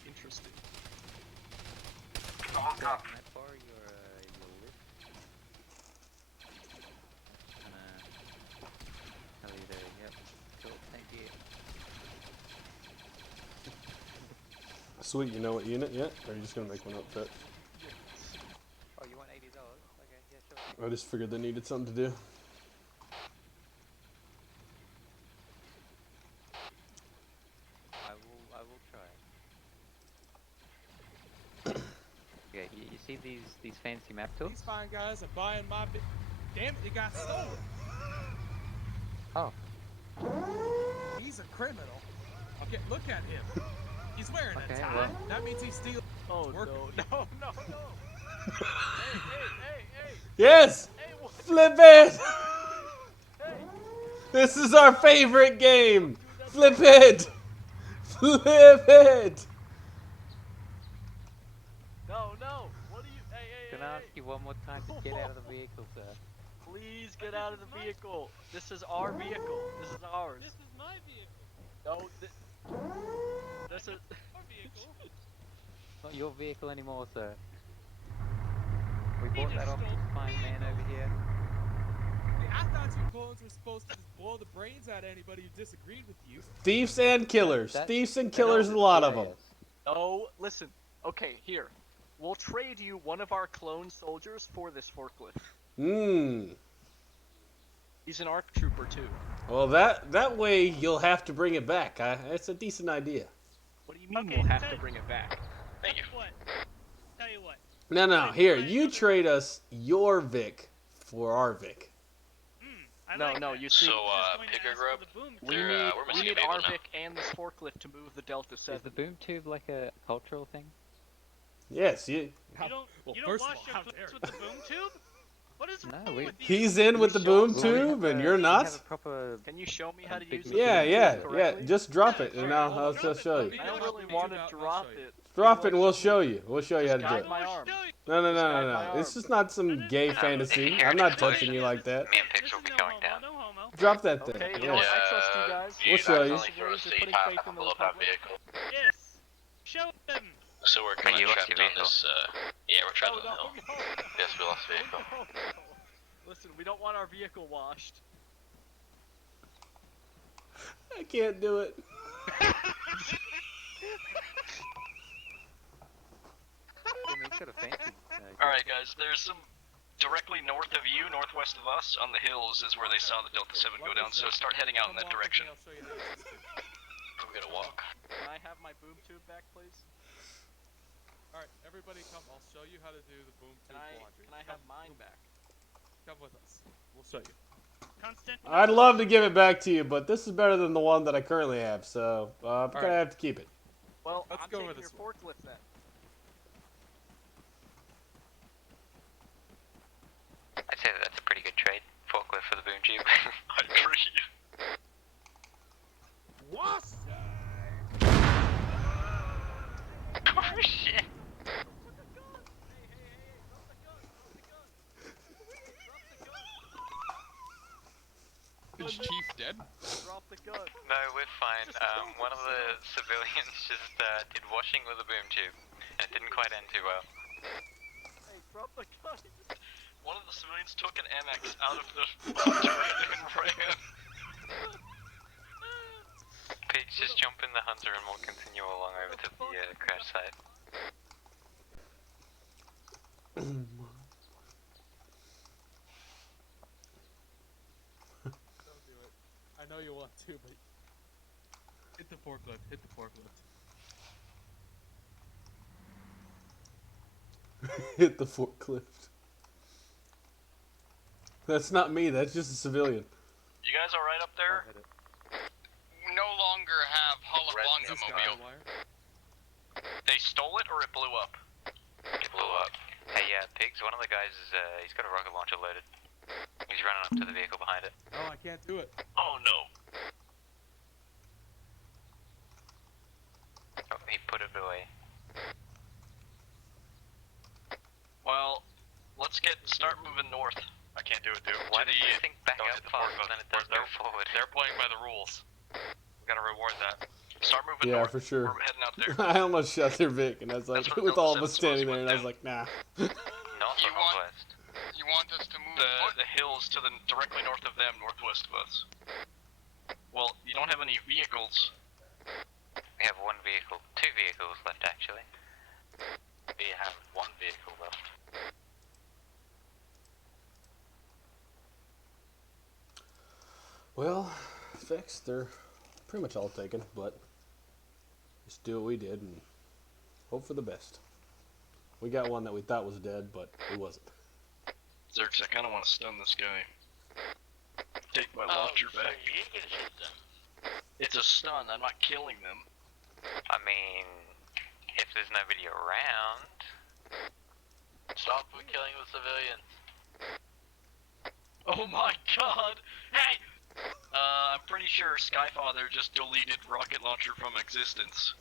Interesting. All copy. Can I borrow your lift? Tell you there, yep. Cool, thank you. Sweet, you know what unit yet? Or are you just going to make one up fit? Oh, you want $80? Okay, yeah, sure. I just figured they needed something to do. I will try. Yeah, you see these fancy map tools? These fine guys are buying my bit. Damn it, it got stolen. Oh. He's a criminal. Okay, look at him. He's wearing a Okay, tie. well. That means he's stealing. Oh, working. no. Hey. Yes! Hey, what? Flip it! Hey. This is our favorite game! Flip it! Flip it! No. What are you? Hey. Can I ask you one more time to get out of the vehicle, sir? Please get out of the vehicle. This is our vehicle. This is ours. This is my vehicle. No, this is Our vehicle. It's not your vehicle anymore, sir. We He bought just that off stole- this fine man over here. Hey, I thought you clones were supposed to just blow the brains out of anybody who disagreed with you. Thieves and killers. That- Thieves and killers, a lot of them. No, listen. Okay, here. We'll trade you one of our clone soldiers for this forklift. He's an ARC trooper too. Well, that way you'll have to bring it back. It's a decent idea. What do you mean Okay, we'll have tell- to bring it back? Thank you. Tell you what. No, here, you trade us your Vic for our Vic. I No, like no, that. you see, So, going to pick a ask for grub. the boom we tube. need, we're we missing a need vehicle our now. Vic and this forklift to move the Delta Is 7. the boom tube like a cultural thing? Yes, you. You don't, Well, you don't first of wash all, your how clothes dare with the boom tube? What is No, wrong we- with you? He's in with the boom tube, and you're We not. have a proper. Can you show me how to big use Yeah, the yeah. correctly? Just drop it, and Alright, I'll hold on. just show you. I don't really want to drop it. Drop it, and we'll show you. We'll show you how to do Guide it. my arm. No. It's just not some gay fantasy. I'm not touching you like that. Me and Pix will be going down. No homo. Drop that thing. Okay, you know what? Yes. I trust you guys. We'll show you. Only throw a You're C putting top faith in the below that Republic. vehicle. Yes. Show them. So we're kind you of lost trapped your on this. Yeah, we're trapped on the hill. No. Yes, we lost vehicle. Listen, we don't want our vehicle washed. I can't do it. Alright, guys, there's some directly north of you, northwest of us, on the hills is where they saw the Delta 7 go down, so start heading out in that direction. I'll show you how to use this tube. We're gonna walk. Can I have my boom tube back, please? Alright, everybody come. I'll show you how to do the boom tube laundry. Can I have mine back? Come with us. We'll show you. Constant. I'd love to give it back to you, but this is better than the one that I currently have, so I'm gonna Alright. have to keep it. Well, Let's I'm go taking with your this one. forklift then. I'd say that's a pretty good trade. Forklift for the boom tube. I agree. What? Oh shit! Is Chief dead? Drop the gun. No, we're fine. One of the civilians just did washing with a boom tube, and it didn't quite end too well. Hey, drop the gun. One of the civilians took an MX out of the and ran. Peach, just jump in the Hunter and we'll continue along over to the crash site. know you want to, but Hit the forklift. Hit the forklift. Hit the forklift. That's not me. That's just a civilian. You guys all right up there? No longer have Hullabonga mobile. They stole it or it blew up? It blew up. Hey, Pigs, one of the guys is, he's got a rocket launcher loaded. He's running up to the vehicle behind it. oh, I can't do it. Oh no. Oh, he put it away. Well, let's start moving north. I can't do it, dude. Why does this thing back up faster than it does go forward? They're playing by the rules. We gotta reward that. Start moving Yeah, north. for sure. We're heading out there. I almost shot their Vic, and I was like, with all of us standing there, and I was like, nah. North or northwest? You want us to move the hills to the directly north of them, northwest of us. Well, you don't have any vehicles. We have one vehicle. 2 vehicles left, actually. We have 1 vehicle left. Well, fixed. They're pretty much all taken, but just do what we did and hope for the best. We got one that we thought was dead, but it wasn't. Zerx, I kind of want to stun this guy. Take my launcher back. It's a stun. I'm not killing them. I mean, if there's nobody around... Stop killing the civilians. Oh my god! Hey! I'm pretty sure Skyfather just deleted rocket launcher from existence.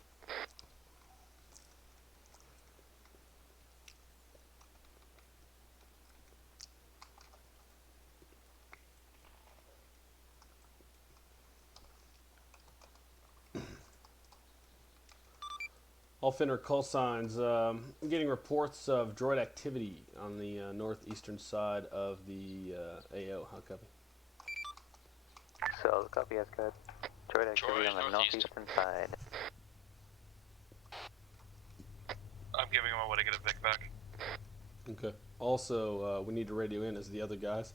All Finner call signs. I'm getting reports of droid activity on the northeastern side of the AO. How copy? So, copy as good. Droid activity on the northeastern side. I'm giving him a way to get a Vic back. Okay. Also, we need to radio in as the other guys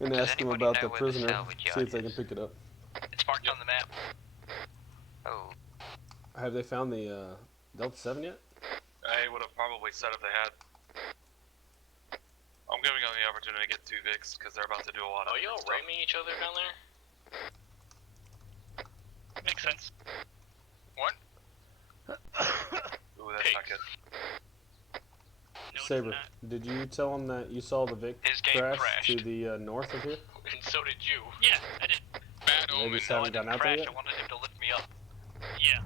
and ask them about the prisoner. See if they can pick it up. It's marked on the map. Oh. Have they found the Delta 7 yet? I would have probably said if they had. I'm giving them the opportunity to get 2 Vics because they're about to do a lot of. Oh, y'all ramming each other down there? Makes sense. What? Ooh, that's not good. No, Saber, did you tell him that you saw the Vic His game crash crashed. to the north of here? And so did you. Yeah, I did. Bad They omen. just haven't gotten out there Crash. yet? I wanted him to lift me up. Yeah.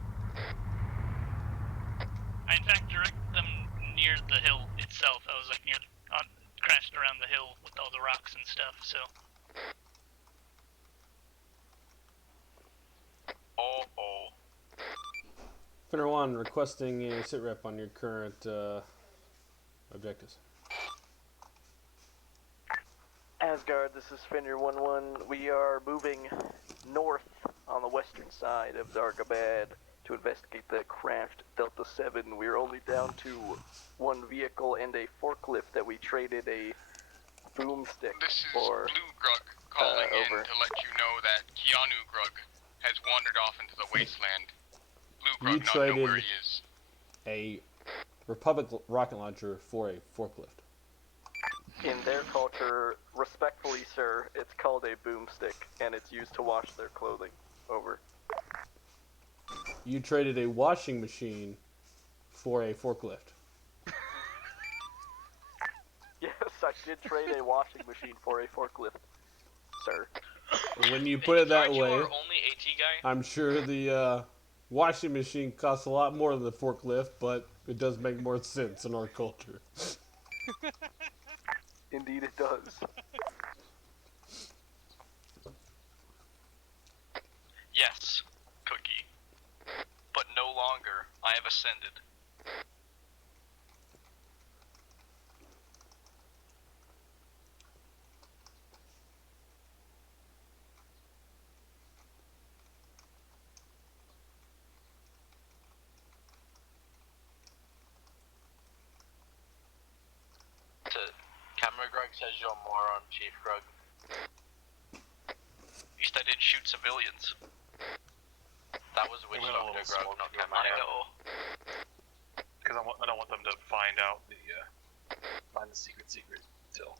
I in fact directed them near the hill itself. I was like crashed around the hill with all the rocks and stuff, so. Oh. Finner 1 requesting a sit rep on your current objectives. Asgard, this is Fender 1-1. We are moving north on the western side of Dargabad to investigate the crashed Delta 7. We're only down to 1 vehicle and a forklift that we traded a boomstick This is for. Blue Grug calling in over. to let you know that Keanu Grug has wandered off into the wasteland. Blue You Grug not know where traded he is. a Republic rocket launcher for a forklift. In their culture, respectfully, sir, it's called a boomstick, and it's used to wash their clothing. Over. You traded a washing machine for a forklift. Yes, I did trade a washing machine for a forklift, sir. When you put it that Aren't you way, our only AT guy? I'm sure the washing machine costs a lot more than the forklift, but it does make more sense in our culture. Indeed it does. Yes, Cookie. But no longer. I have ascended. Camera Grug says you're a moron, Chief Grug. least I didn't shoot civilians. That was witch doctor Grug, not Camera. I know. Because I don't want them to find out find the secret still.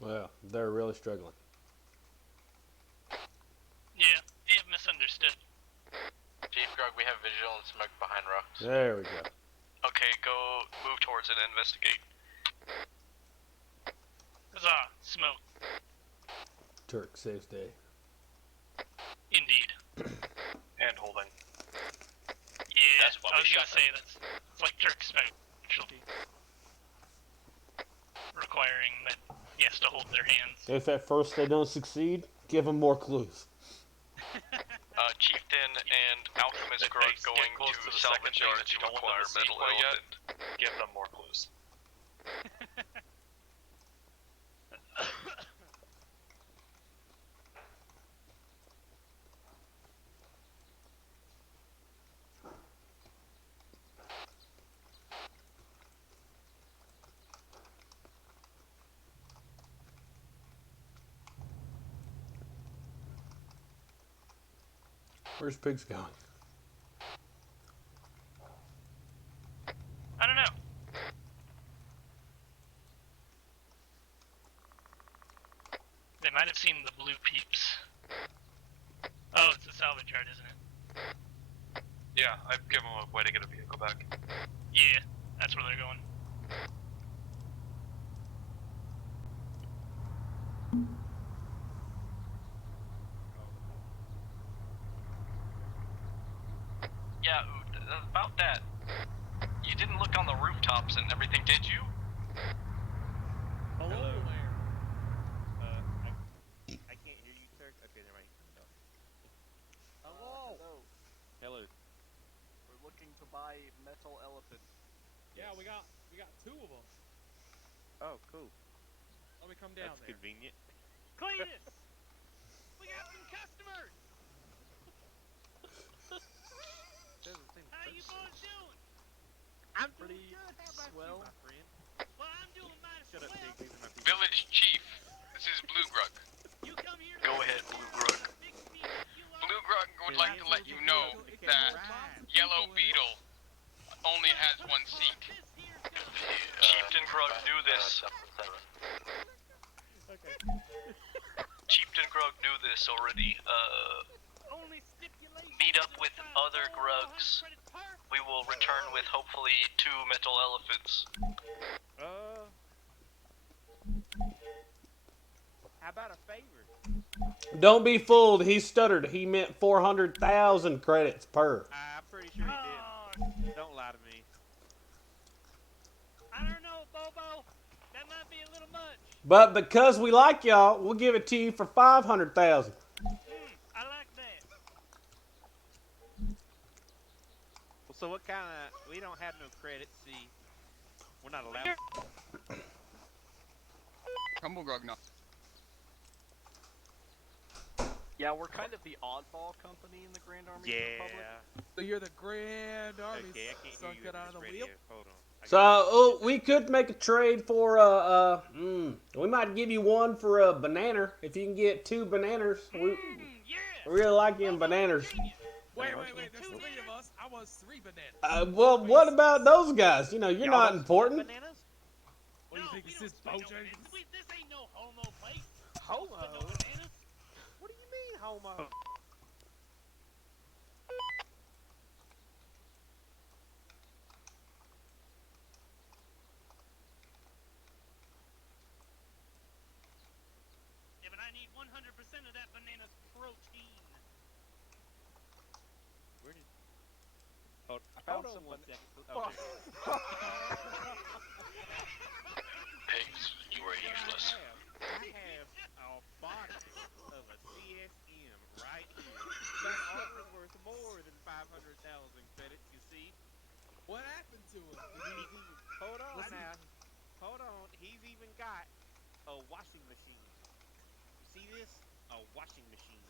Well, they're really struggling. Yeah, you've misunderstood. Chief Grug, we have visual and smoke behind rocks. There we go. Okay, go move towards it and investigate. Huzzah! Smoke. Turk saves day. Indeed. And holding. Yeah, That's what I we was gonna shot say that's it's like Turk specialty. Requiring that he has to hold their hands. If at first they don't succeed, give them more clues. Chieftain and Alchemist Grug going to the salvage second yard that to you don't want them acquire to see metal quite yet. elephant. Give them more clues. Where's Pigs going? I don't know. They might have seen the blue peeps. Oh, it's a salvage yard, isn't it? Yeah, I've given them a way to get a vehicle back. Yeah, that's where they're going. Yeah, about that. You didn't look on the rooftops and everything, did you? Hello there. I can't hear you, Turk. Okay, never mind. No. Hello. Hello. We're looking to buy metal elephant. Yeah, we got two of them. Oh, cool. Let me come down That's there. convenient. Cletus! We got some customers! How you boys doing? I'm Pretty doing good. How about swell. you, my friend? Well, I'm doing mighty Shut up, swell. Pig. These are my people. Village Chief, this is Blue Grug. You come here to Go ahead, Blue Grug. Blue Grug would like to let you know that Yellow Beetle only has one seat. Chieftain Grug knew this. Okay. Chieftain Grug knew this already. Meet up with other Grugs. We will return with hopefully 2 metal elephants. How about a favor? Don't be fooled. He stuttered. He meant 400,000 credits per. I'm pretty sure he did. Don't lie to me. I don't know, Bobo. That might be a little much. But because we like y'all, we'll give it to you for 500,000. I like that. Well, so what kind of... We don't have no credits, see. We're not allowed... Crumble Grug, no. Yeah, we're kind of the oddball company in the Grand Army of the Republic. So you're the Grand Army. Okay, I can't Suck hear you it over out of this the radio. wheel. Hold on. So we could make a trade for we might give you one for a banana if you can get 2 bananas. We really like you in bananas. Wait, there's 3 of us. I was 3 bananas. Well, what about those guys? You know, you're not important. Bananas? What do you think this is, Bojangles? This ain't no homo place. Homo? No bananas. What do you mean, homo? Yeah, but I need 100% of that banana protein. Where did... Hold found on some one second. Fuck. Okay. Pigs, you were here he's even got a washing machine. You see this? A washing machine.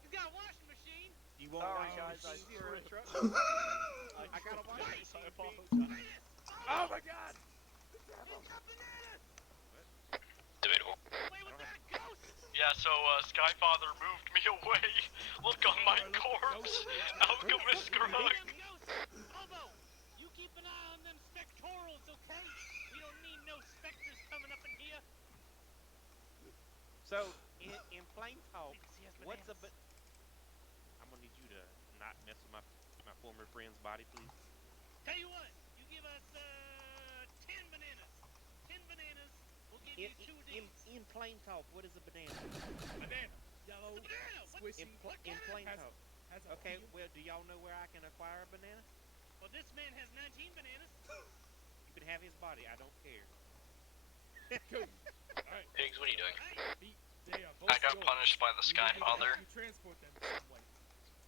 He's got a washing machine. Do you want Sorry a washing guys, I machine? threw it. I got a washing Guys, I machine. apologize. Oh my god! Debatable. Yeah, so Skyfather moved me away. Look on my corpse, Alchemist Grug. Hobo, you keep an eye on them spectorals, okay? We don't need no specters coming up in here. So, in plain talk, what's a I'm gonna need you to not mess with my former friend's body, please. Tell you what, you give us 10 bananas. 10 bananas. We'll give you 2 Ds. In plain talk, what is a banana? Banana. Yellow. Squishy. In plain Has- talk. has a Okay, peel. well, do y'all know where I can acquire a banana? Well, this man has 19 bananas. You can have his body. I don't care. Cool. Alright. Higgs, what are you doing? They are both I got yours. punished by the You need me to help Skyfather. you transport them some way.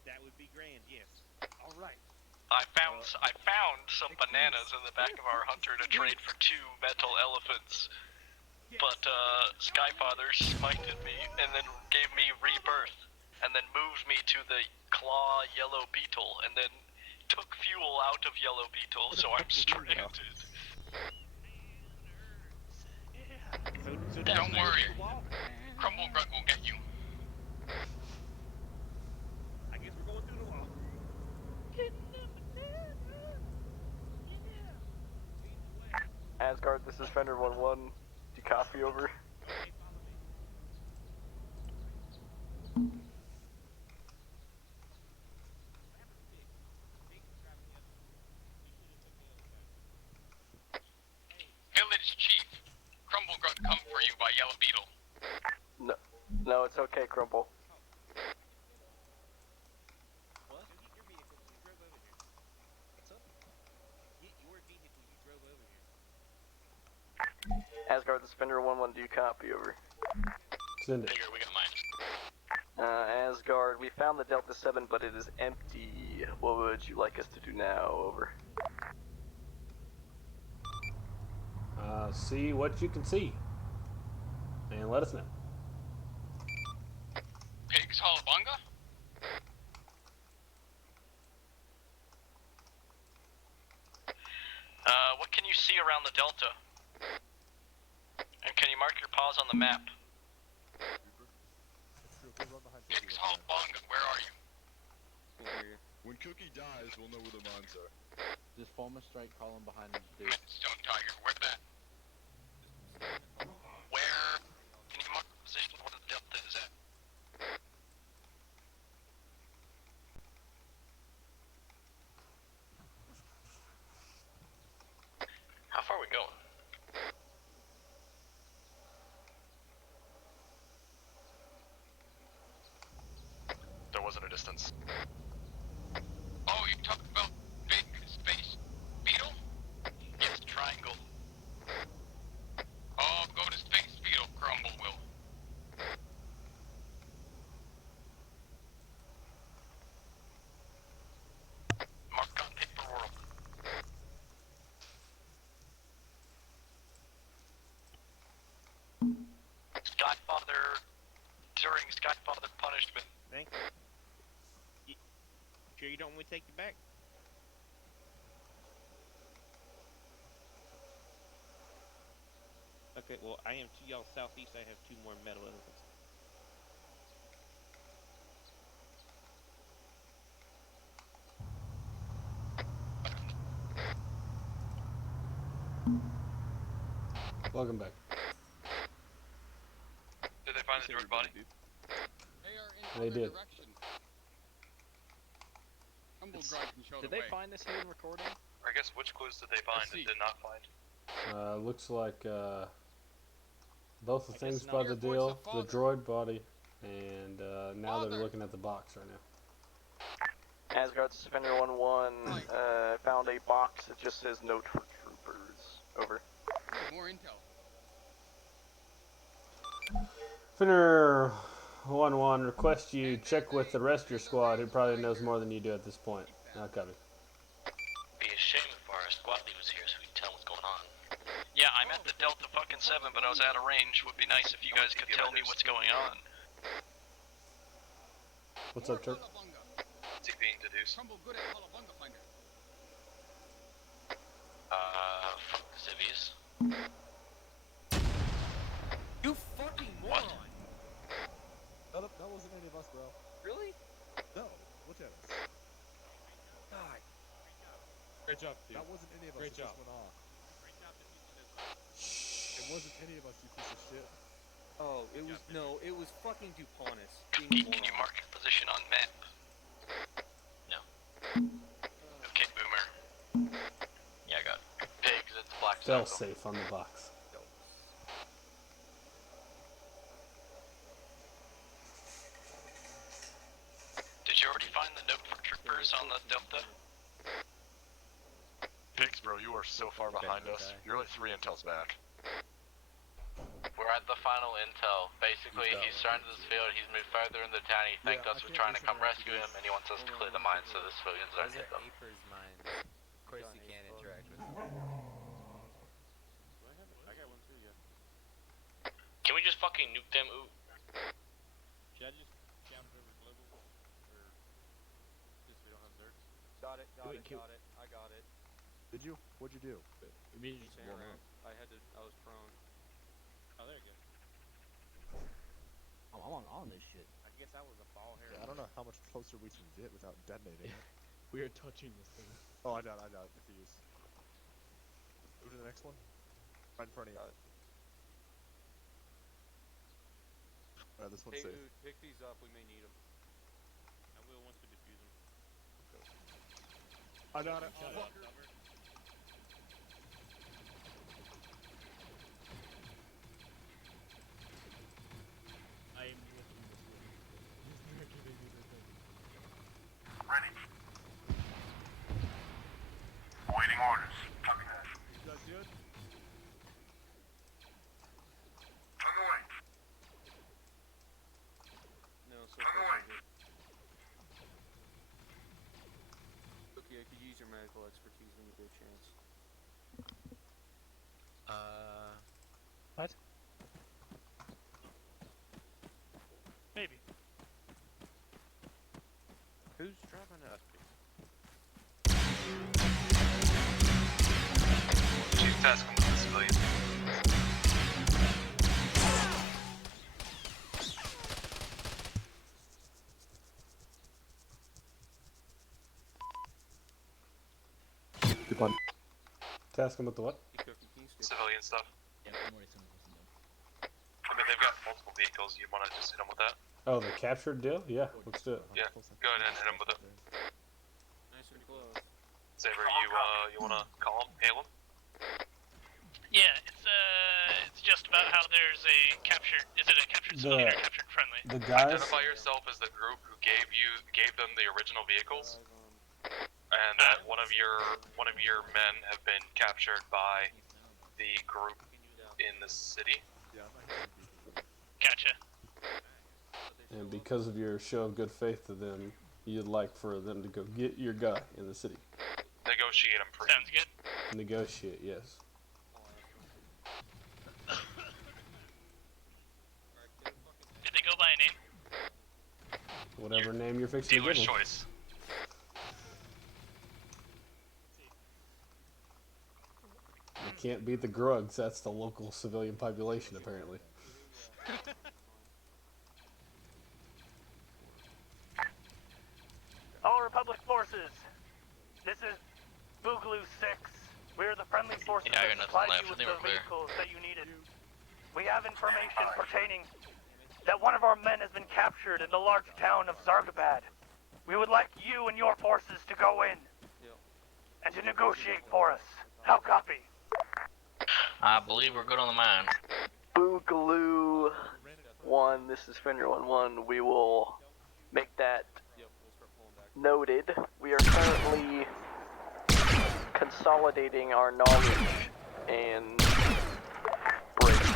That would be grand, yes. All right. I found some bananas in the back of our hunter to trade for 2 metal elephants. But Skyfather smited me and then gave me rebirth and then moved me to the claw yellow beetle and then took fuel out of yellow beetle, so I'm stranded. So Don't worry. Crumble Grug will get you. I guess we're going through the wall. Asgard, this is Fender 1-1. Do you copy over? Village Chief. Crumble Grug come for you by Yellow Beetle. No, it's okay, Crumple. What? Go get your vehicle. You drove over here. What's up? Get your vehicle. You drove over here. Asgard, this is Fender 1-1. Do you copy over? Send it. Figure we got mine. Asgard, we found the Delta 7, but it is empty. What would you like us to do now? Over. See what you can see, and let us know. Pigs Holabunga? What can you see around the delta? And can you mark your paws on the map? Pigs Holabunga, where are you? When Cookie dies, we'll know where the mines are. Just form a strike column behind the dude. Stone Tiger, where's that? Where? Can you mark the position where the delta is at? How far are we going? There wasn't a distance. Oh, you talking about big space beetle? Yes, triangle. Oh, go to space beetle, Crumble will. Mark on paper world. Skyfather, during Skyfather punishment. Thank you. Sure you don't want me to take you back? Okay, well, I am to y'all southeast. I have 2 more metal elephants. Welcome back. Did they find the droid body? They did. Did they find this hidden recording? I guess which clues did they find and did not find? Looks like both the I things guess by not. the deal, the droid body, and now they're looking at the box right now. Asgard, this is Fender 1-1. Found a box that just says note for troopers. Over. More intel. Finner 1-1, request you check with the rest of your squad, who probably knows more than you do at this point. Now copy. Be a shame if our squad leader was here so we can tell what's going on. Yeah, I'm at the Delta fucking 7, but I was out of range. Would be nice if you guys could tell me what's going on. What's up, Turk? TPing to Deuce. Fuck the civvies. You fucking moron! That wasn't any of us, bro. Really? No. Look at us. God. Great job, dude. That wasn't any of us. Great It job. just went off. It wasn't any of us, you piece of shit. Oh, it was no, it was fucking Dupontis. Can you mark your position on map? No. Okay, Boomer. Yeah, I got it. Pigs, it's black Fell circle. safe on the box. Did you already find the note for troopers on the Delta? Pigs, bro, you are so far behind us. You're like 3 intels back. We're at the final intel. Basically, he's surrounded this field, he's moved further in the town, he thanked us for trying to come rescue him, and he wants us to clear the mines so the civilians don't Those hit are them. Aper's mines. Of course you can't interact with them. I got one too, yeah. Can we just fucking nuke them? Ooh. Should I just count it over global? Or since we don't have Zergs? Got it. I got it. Did you? What'd you do? Immediately just Turn warm around. up. I was prone. Oh, there you go. I'm on this shit. I guess I was a ball hair. Yeah, I don't know how much closer we can get without detonating it. We are touching this thing. Oh, I got confused. Move to the next one. Right in front of you. Alright, this one's Hey, safe. dude, pick these up. We may need them. I will once we defuse them. I got it. Shut up, Summer. I am looking this way. He's not giving me the thing. Ready. Awaiting orders. Copy that. You guys good? On the way. No, so On the far way. so good. Okay, I could use your medical expertise when you get a chance. What? Maybe. Who's driving us? Chief task with the civilian. Good one. Task him with the what? Civilian stuff. Yeah, I'm already sending this to them. I mean, they've got multiple vehicles. You want to just hit them with that? Oh, the captured deal? Yeah, let's do it. Yeah, go ahead and hit them with it. Nice and close. Saber, you want to call them? Hail them? Yeah, it's just about how there's a captured. Is it a captured civilian or captured friendly? The guys. Identify yourself as the group who gave them the original vehicles, and that one of your men have been captured by the group in the city. Gotcha. And because of your show of good faith to them, you'd like for them to go get your guy in the city. Negotiate them free. Sounds good. Negotiate, yes. Did they go by a name? Whatever name you're fixing to give Dealer's them. choice. You can't beat the Grugs. That's the local civilian population, apparently. All Republic forces, this is Boogaloo 6. We are the friendly forces Yeah, I that got supplied nothing you with left. They the were clear. vehicles that you needed. We have information pertaining that one of our men has been captured in the large town of Zargabad. We would like you and your forces to go in and to negotiate for us. How copy? I believe we're good on the mine. Boogaloo 1, this is Fender 1-1. We will make that noted. We are currently consolidating our knowledge and breaking.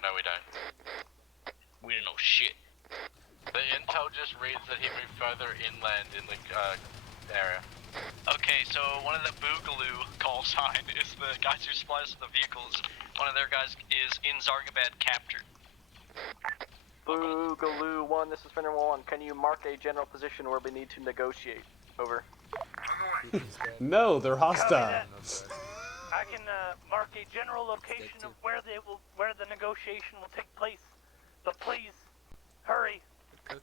No, we don't. We didn't know shit. The intel just reads that he moved further inland in the area. Okay, so one of the Boogaloo call sign is the guys who supply us with the vehicles. One of their guys is in Zargabad captured. Boogaloo 1, this is Fender 1. Can you mark a general position where we need to negotiate? Over. No, they're hostile. I can mark a general location of where the negotiation will take place. But please, hurry.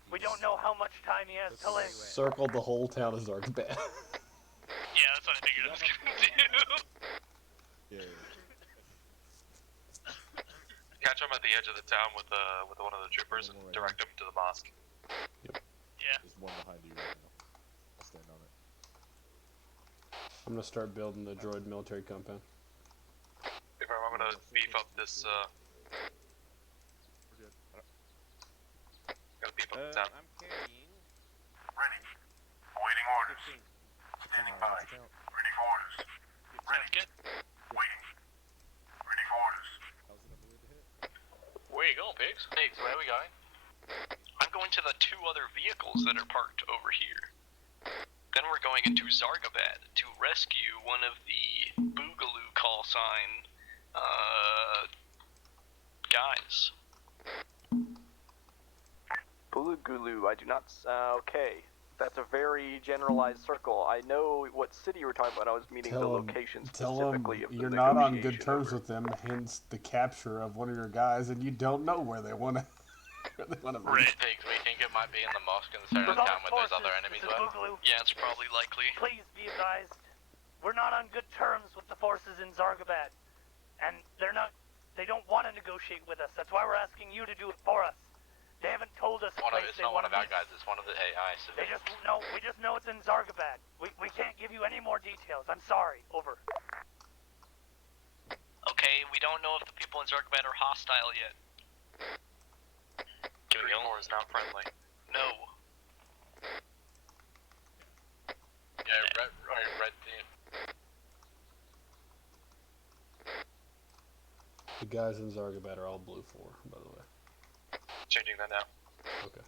We don't know how much time he has to live. Circle the whole town of Zargabad. Yeah, that's what I figured I was gonna do. Yeah. Catch him at the edge of the town with one of the troopers and direct him to the mosque. Yep. Yeah. There's one behind you right now. I'll stand on it. I'm gonna start building the droid military compound. If I'm gonna beef up this, gotta beef up the town. I'm carrying. Ready. Awaiting orders. Standing by. Ready for orders. Ready. Good. Waiting. Ready for orders. How's the number to hit? Where you going, Pigs? Pigs, where are we going? I'm going to the 2 other vehicles that are parked over here. Then we're going into Zargabad to rescue one of the Boogaloo call sign guys. Boogaloo, I do not. Okay. That's a very generalized circle. I know what city you were talking about. I was meaning the location specifically of the you're not on good negotiation. terms with them, hence the capture of one of your guys, and you don't know where they want to. Pigs, we think it might be in the mosque in the center of town where those other enemies were. Yeah, it's probably likely. Please be advised, we're not on good terms with the forces in Zargabad, and they don't want to negotiate with us. That's why we're asking you to do it for us. They haven't told us. It's not one of our guys. It's one of the AI. They just know. We just know it's in Zargabad. We can't give you any more details. I'm sorry. Over. Okay, we don't know if the people in Zargabad are hostile yet. Or is not friendly. No. Yeah, red team. The guys in Zargabad are all blue 4, by the way. Changing that now. Okay.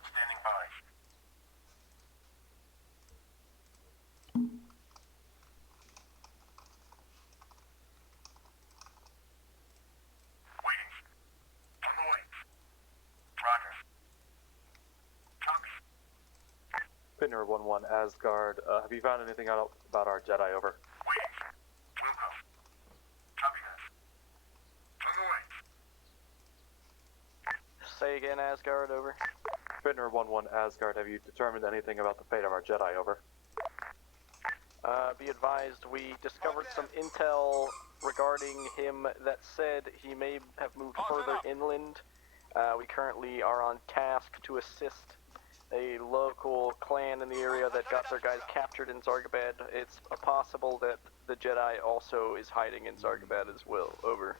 Standing by. Waiting. On the way. Roger. Copy. Pinner 1-1 Asgard, have you found anything out about our Jedi over? Waiting. Will go. Copy that. On the way. Say again, Asgard, over. Pinner 1-1 Asgard, have you determined anything about the fate of our Jedi over? Be advised, we discovered some intel regarding him that said he may have moved further inland. We currently are on task to assist a local clan in the area that got their guys captured in Zargabad. It's possible that the Jedi also is hiding in Zargabad as well. Over.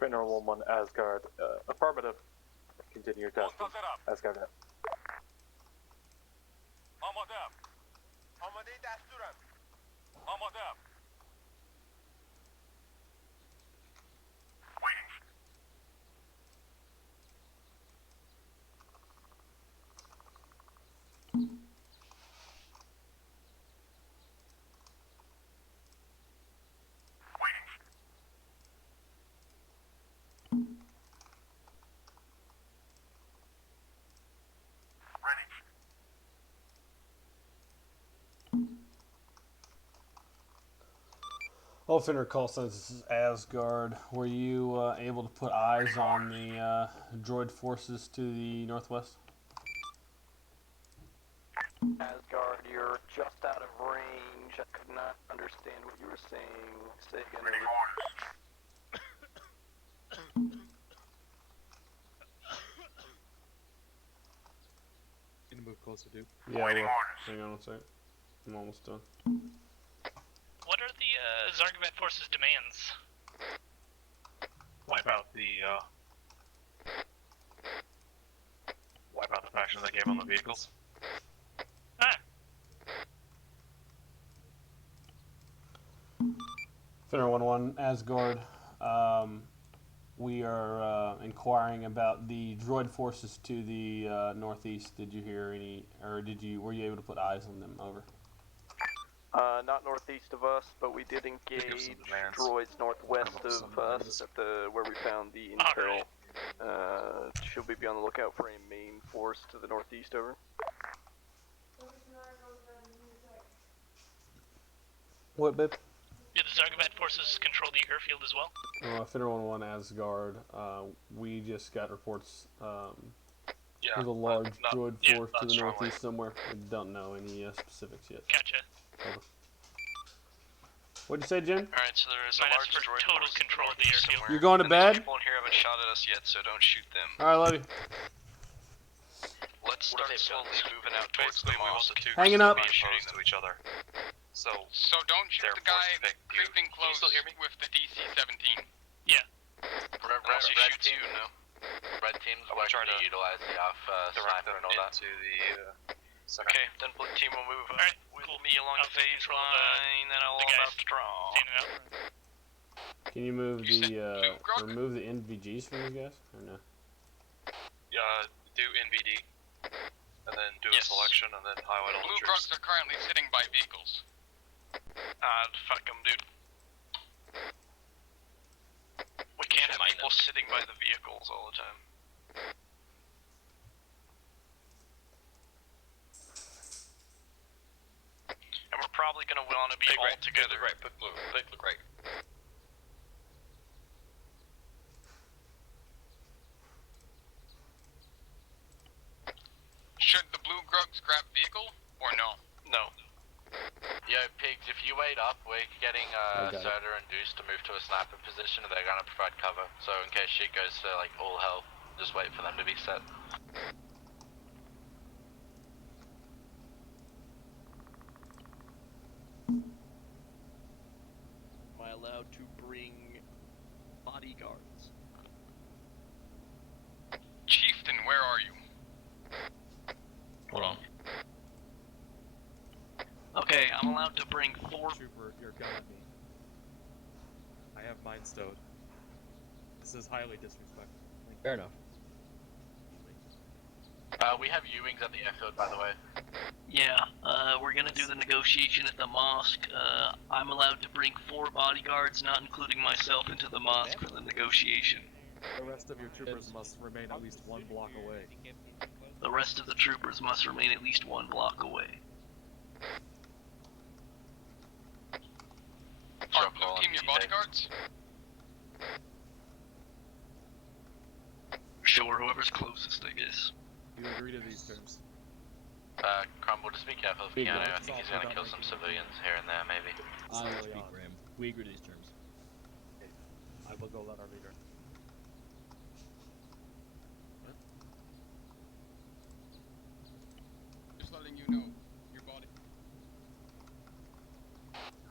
Pinner 1-1 Asgard, affirmative. Continue your task. Asgard. Finner call signs, this is Asgard. Were you able to put eyes on the droid forces to the northwest? Asgard, you're just out of range. I could not understand what you were saying. Say again. Ready for orders. Gonna move closer, dude. Yeah, well, hang on a second. I'm almost done. What are the Zargabad forces' demands? Wipe out the actions I gave on the vehicles. Finner 1-1, Asgard. We are inquiring about the droid forces to the northeast. Did you hear any, or were you able to put eyes on them? Over. Not northeast of us, but we did engage droids northwest of us at where we found the intel. Should we be on the lookout for a main force to the northeast? Over. What, babe? Did the Zargabat forces control the airfield as well? Finner 1-1, Asgard. We just got reports. Yeah, There's a large droid force to the northeast somewhere. We don't know any specifics yet. Gotcha. Over. What'd you say, Jen? Alright, so there is a large droid total control of the airfield. You're going to bed? People in here haven't shot at us yet, so don't shoot them. Alright, love you. Let's start slowly moving out towards the Basically, we want mosque. the two Hanging groups up. to be shooting to each other. So don't shoot the guy creeping close with the DC-17. Yeah. Red team, no. Red team's working to utilize the off sniper and all that. To the center. Okay, then blue team will move with me along the phase line, then I'll all about strong. Can you move remove the NVGs from these guys, or no? Do NVD, and then do a selection, and then highlight all the Blue troops. Grugs are currently sitting by vehicles. Fuck them, dude. We can't have people sitting by the vehicles all the time. And we're probably gonna want to be all together. Right, put blue. Big look right. Should the Blue Grugs grab vehicle, or no? No. Yo, pigs, if you wait up, we're getting Soda and Deuce to move to a sniper position, and they're gonna provide cover. So in case shit goes to like all hell, just wait for them to be set. Am I allowed to bring bodyguards? Chieftain, where are you? Hold on. Okay, I'm allowed to bring 4. Trooper, you're coming at me. I have mine stowed. This is highly disrespectful. Fair enough. We have U-wings at the airfield, by the way. Yeah, we're gonna do the negotiation at the mosque. I'm allowed to bring 4 bodyguards, not including myself, into the mosque for the negotiation. The rest of your troopers must remain at least 1 block away. The rest of the troopers must remain at least 1 block away. Are blue team your bodyguards? Sure, whoever's closest, I guess. You agree to these terms? Crumble, just be careful of Keanu. I think he's gonna kill some civilians here and there, maybe. Speak for him. We agree to these terms. Okay. I will go let our leader. Just letting you know, your body.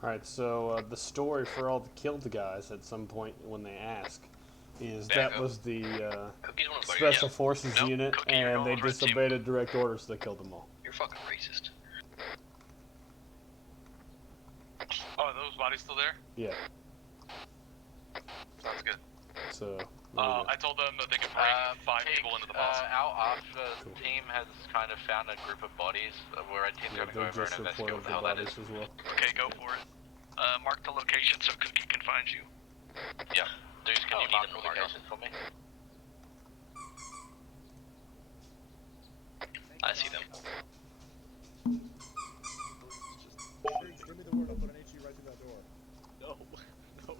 Alright, so the story for all the killed guys at some point when they ask is that was the Special Forces unit, and they disobeyed a direct order, so they killed them all. You're fucking racist. Oh, are those bodies still there? Yeah. Sounds good. So. I told them that they could bring 5 people into the mosque. Our ARFA team has kind of found a group of bodies. We're red team's gonna go over and investigate what the hell that is. As well. Okay, go for it. Mark the location so Cookie can find you. Yeah. Deuce, can you mark the location for me? I see them. Just give me the word, I'll put an HE right through that door. No. No.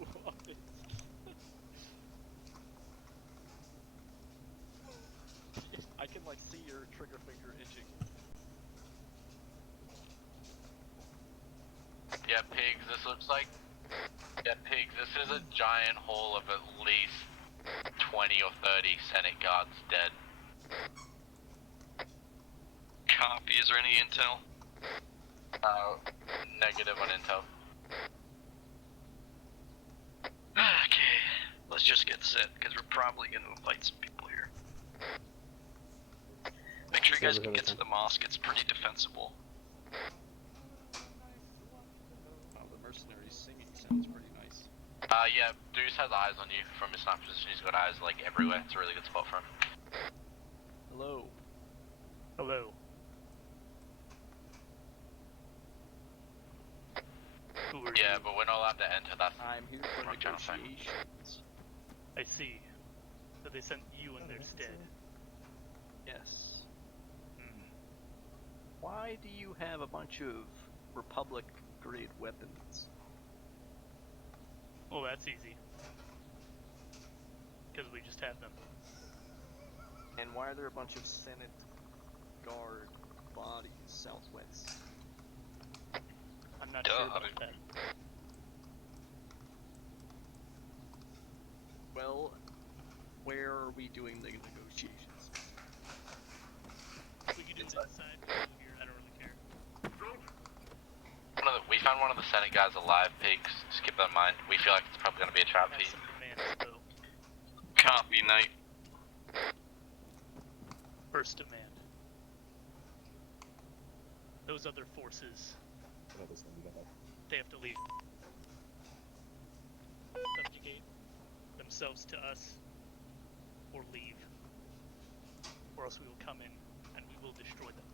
I can like see your trigger finger itching. Yeah, pigs, this looks like... Yeah, pigs, this is a giant haul of at least 20 or 30 Senate guards dead. Copy, is there any intel? Negative on intel. Okay, let's just get set, because we're probably gonna fight some people here. Make sure you guys can get to the mosque, it's pretty defensible. Oh, the mercenaries singing sounds pretty nice. Yeah, Deuce has eyes on you from his sniper position. He's got eyes like everywhere. It's a really good spot for him. Hello. Hello. Yeah, but we're not allowed to enter that. I'm here for wrong channel sign. negotiations. I see. So they sent you in their stead. Yes. Why do you have a bunch of Republic-grade weapons? Oh, that's easy. Because we just have them. And why are there a bunch of Senate Guard bodies southwest? I'm not sure about that. Well, where are we doing the negotiations? We can do it inside. Here, I don't really care. We found one of the Senate guys alive, pigs. Just keep that in mind. We feel like it's probably going to be a trap feed. Copy, Knight. First demand. Those other forces, they have to leave. Subjugate themselves to us, or leave. Or else we will come in, and we will destroy them.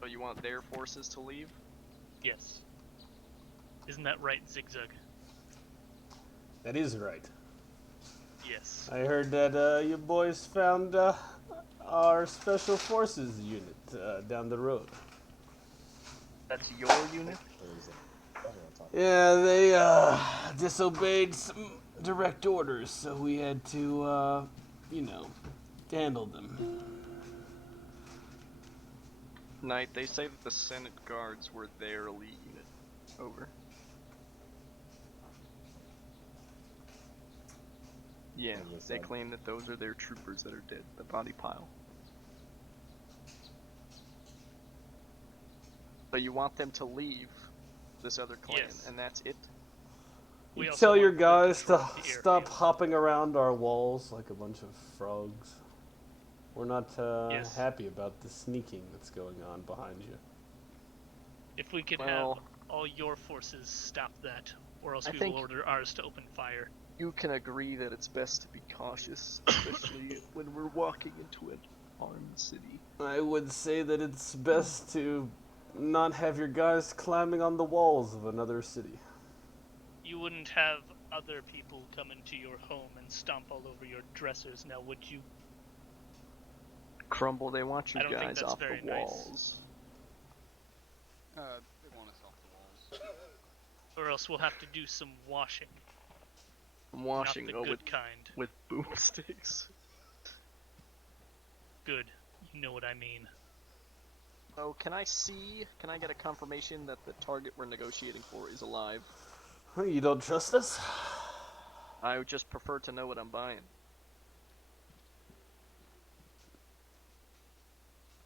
So you want their forces to leave? Yes. Isn't that right, Zigzag? That is right. Yes. I heard that you boys found our special forces unit down the road. That's your unit? Yeah, they disobeyed some direct orders, so we had to, you know, handle them. Knight, they say that the Senate Guards were their elite unit. Over. Yeah, they claim that those are their troopers that are dead, the body pile. So you want them to leave this other clan, and that's it? You tell your guys to stop hopping around our walls like a bunch of frogs. We're not happy about the sneaking that's going on behind you. If we could have all your forces stop that, or else we will order ours to open fire. You can agree that it's best to be cautious, especially when we're walking into an armed city. I would say that it's best to not have your guys climbing on the walls of another city. You wouldn't have other people come into your home and stomp all over your dressers, now would you? Crumble, they want you I don't think guys that's off the very nice. walls. They want us off the walls. Or else we'll have to do some washing. Washing, Not the good kind. With boomsticks. Good, you know what I mean. So can I get a confirmation that the target we're negotiating for is alive? You don't trust us? I would just prefer to know what I'm buying.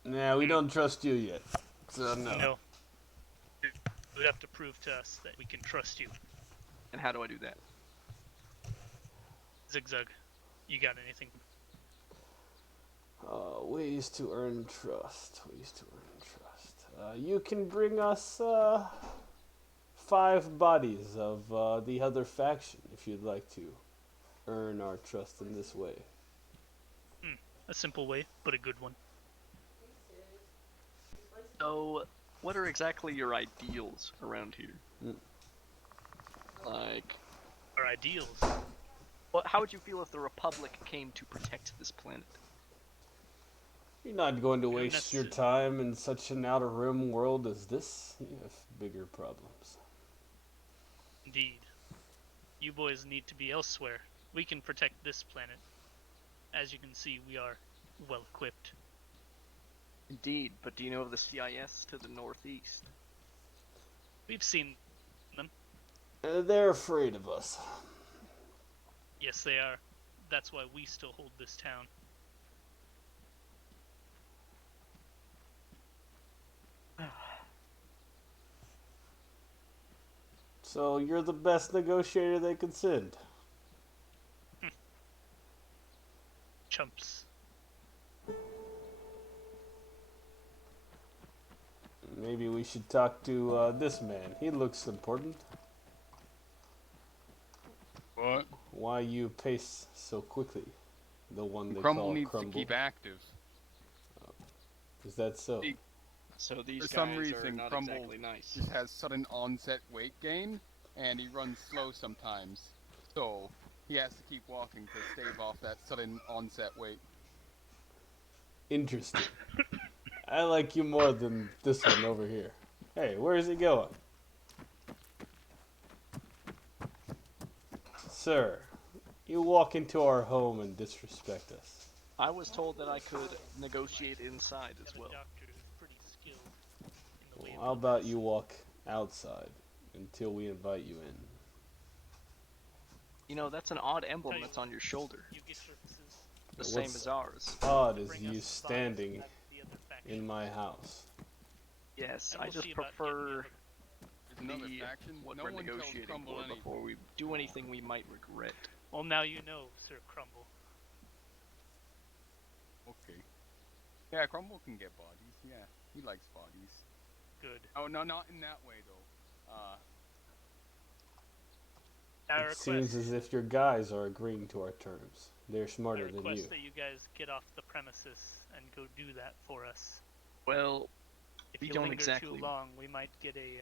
Nah, we don't trust you yet. So no. No. You would have to prove to us that we can trust you. And how do I do that? Zigzag, you got anything? Ways to earn trust. Ways to earn trust. You can bring us 5 bodies of the other faction if you'd like to earn our trust in this way. A simple way, but a good one. So, what are exactly your ideals around here? Like... Our ideals? Well, how would you feel if the Republic came to protect this planet? You're not going to waste your time in such an outer rim world as this. You have bigger problems. Indeed. You boys need to be elsewhere. We can protect this planet. As you can see, we are well equipped. Indeed, but do you know of the CIS to the northeast? We've seen them. They're afraid of us. Yes, they are. That's why we still hold this town. So you're the best negotiator they could send. Chumps. Maybe we should talk to this man. He looks important. What? Why you pace so quickly? The one they Crumble call needs Crumble. to keep active. Is that so? So these For some guys are reason, not Crumble exactly nice. just has sudden onset weight gain, and he runs slow sometimes. So he has to keep walking to stave off that sudden onset weight. Interesting. I like you more than this one over here. Hey, where is he going? Sir, you walk into our home and disrespect us. I was told that I could negotiate inside as well. Well, how about you walk outside until we invite you in? You know, that's an odd emblem that's on your shoulder. The same What's as ours. odd is you standing in my house. Yes, And I we'll just see about prefer There's another faction. what No we're one tells negotiating Crumble for anything. before we do anything we might regret. Well, now you know, Sir Crumble. Okay. Yeah, Crumble can get bodies. Yeah, he likes bodies. Good. Oh no, not in that way though. It seems as if your guys are agreeing to our terms. They're smarter I than you. request that you guys get off the premises and go do that for us. Well, If we you don't linger exactly too long, we might get a.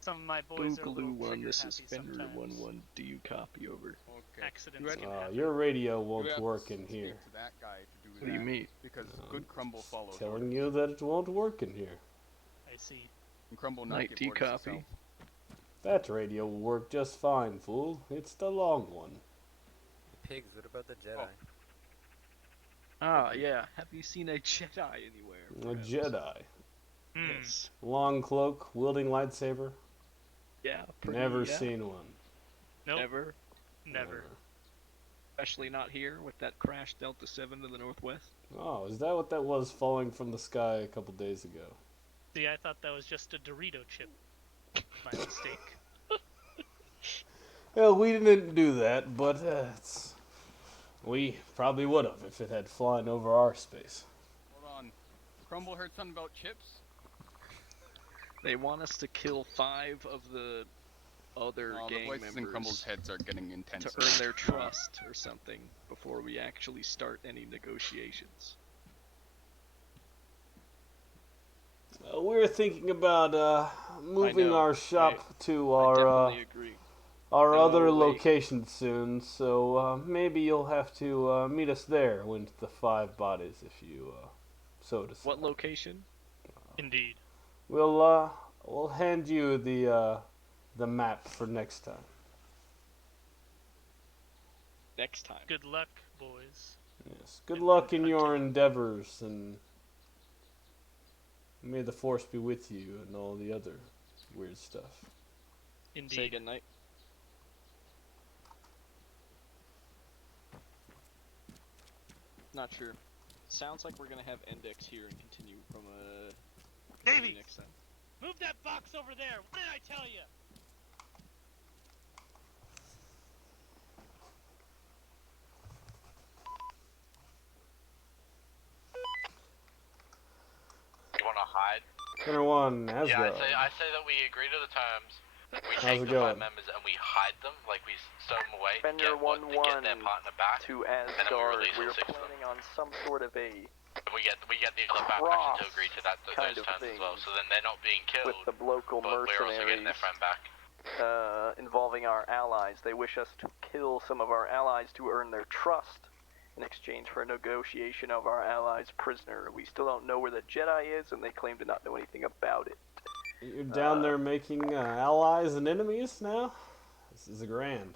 Some of my boys are a little Boogaloo one, trigger this happy is Fender sometimes. 1-1. Do you copy over? Okay. Accidents can Uh, happen. your radio You won't have to work in speak here. to that guy to do What do you that, mean? Because good Crumble follows Telling orders. you that it won't work in here. I see. And Crumble not Knight, give do you orders copy? himself. That radio will work just fine, fool. It's the long one. Pigs, what about the Jedi? Ah, yeah. Have you seen a Jedi anywhere? A perhaps? Jedi. Yes. Long cloak, wielding lightsaber. Yeah. Pretty, Never yeah. seen one. Nope. Never. Never. Especially not here with that crashed Delta 7 to the northwest. Oh, is that what that was falling from the sky a couple days ago? See, I thought that was just a Dorito chip. My mistake. Well, we didn't do that, but we probably would have if it had flown over our space. Hold on. Crumble heard something about chips? They want us to kill 5 of the other Oh, the gang voices in members Crumble's heads are getting intense. to earn their trust or something before we actually start any negotiations. We were thinking about moving know. our shop to I our definitely agree. our No, other wait. location soon, so maybe you'll have to meet us there with the 5 bodies, if you so to say. What location? Indeed. We'll hand you the map for next time. Next time. Good luck, boys. Yes. Good luck in your endeavors, and may the force be with you, and all the other weird stuff. Indeed. Say goodnight. Not sure. Sounds like we're gonna have index here and continue from Davies! next time. Move that box over there. What did I tell you? You wanna hide? Center 1, Asgard. Yeah, I say that we agree to the terms. We How's take it the 5 going? members and we hide them, like we stow them away to Fender get, to get their partner back. to and then we Asgard. release We all were 6 of them. planning on some sort of a And we get the other faction cross to agree to that kind those of terms thing as well. So then they're not being killed, with the local but we're also getting mercenaries their friend back. involving our allies. They wish us to kill some of our allies to earn their trust in exchange for a negotiation of our allies' prisoner. We still don't know where the Jedi is, and they claim to not know anything about it. You're down there making allies and enemies now? This is grand.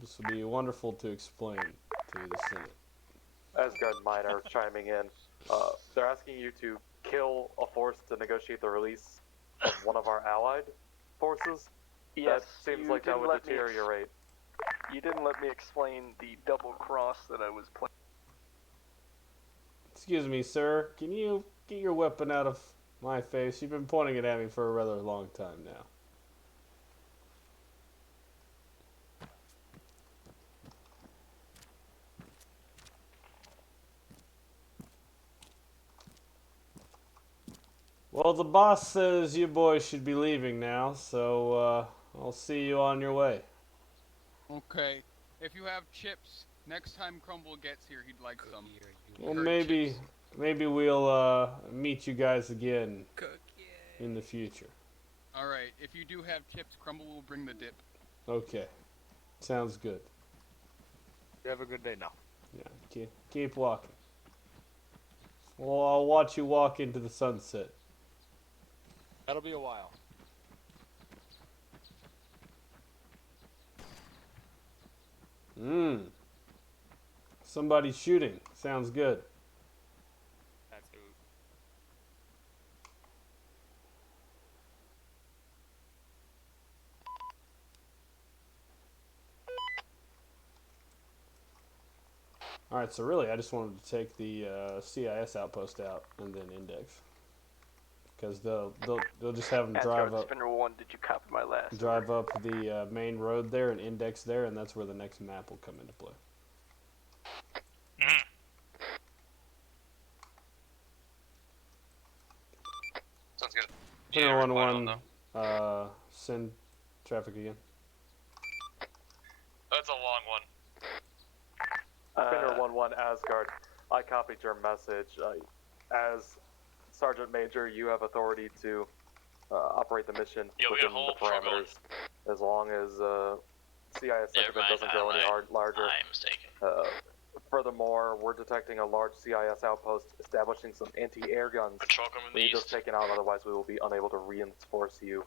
This would be wonderful to explain to the Senate. Asgard Minor chiming in. They're asking you to kill a force to negotiate the release of one of our allied forces? Yes, that seems you like that didn't would let me deteriorate. You didn't let me explain the double cross that I was playing. Excuse me, sir. Can you get your weapon out of my face? You've been pointing it at me for a rather long time now. Well, the boss says you boys should be leaving now, so I'll see you on your way. Okay. If you have chips, next time Crumble gets here, he'd like some. Well, maybe we'll meet you guys again in the future. Alright, if you do have chips, Crumble will bring the dip. Okay, sounds good. You have a good day now. Yeah, keep walking. Well, I'll watch you walk into the sunset. That'll be a while. Somebody's shooting. Sounds good. That's who. Alright, so really I just wanted to take the CIS outpost out and then index. Because they'll just have them drive up. Spinner 1, did you copy my last? Drive up the main road there and index there, and that's where the next map will come into play. Sounds good. Spinner 1-1, send traffic again. That's a long one. Spinner 1-1 Asgard. I copied your message. As Sergeant Major, you have authority to operate the mission within the parameters. As long as CIS segment doesn't grow any larger. I'm mistaken. Furthermore, we're detecting a large CIS outpost establishing some anti-air guns. We need those taken out, otherwise we will be unable to reinforce you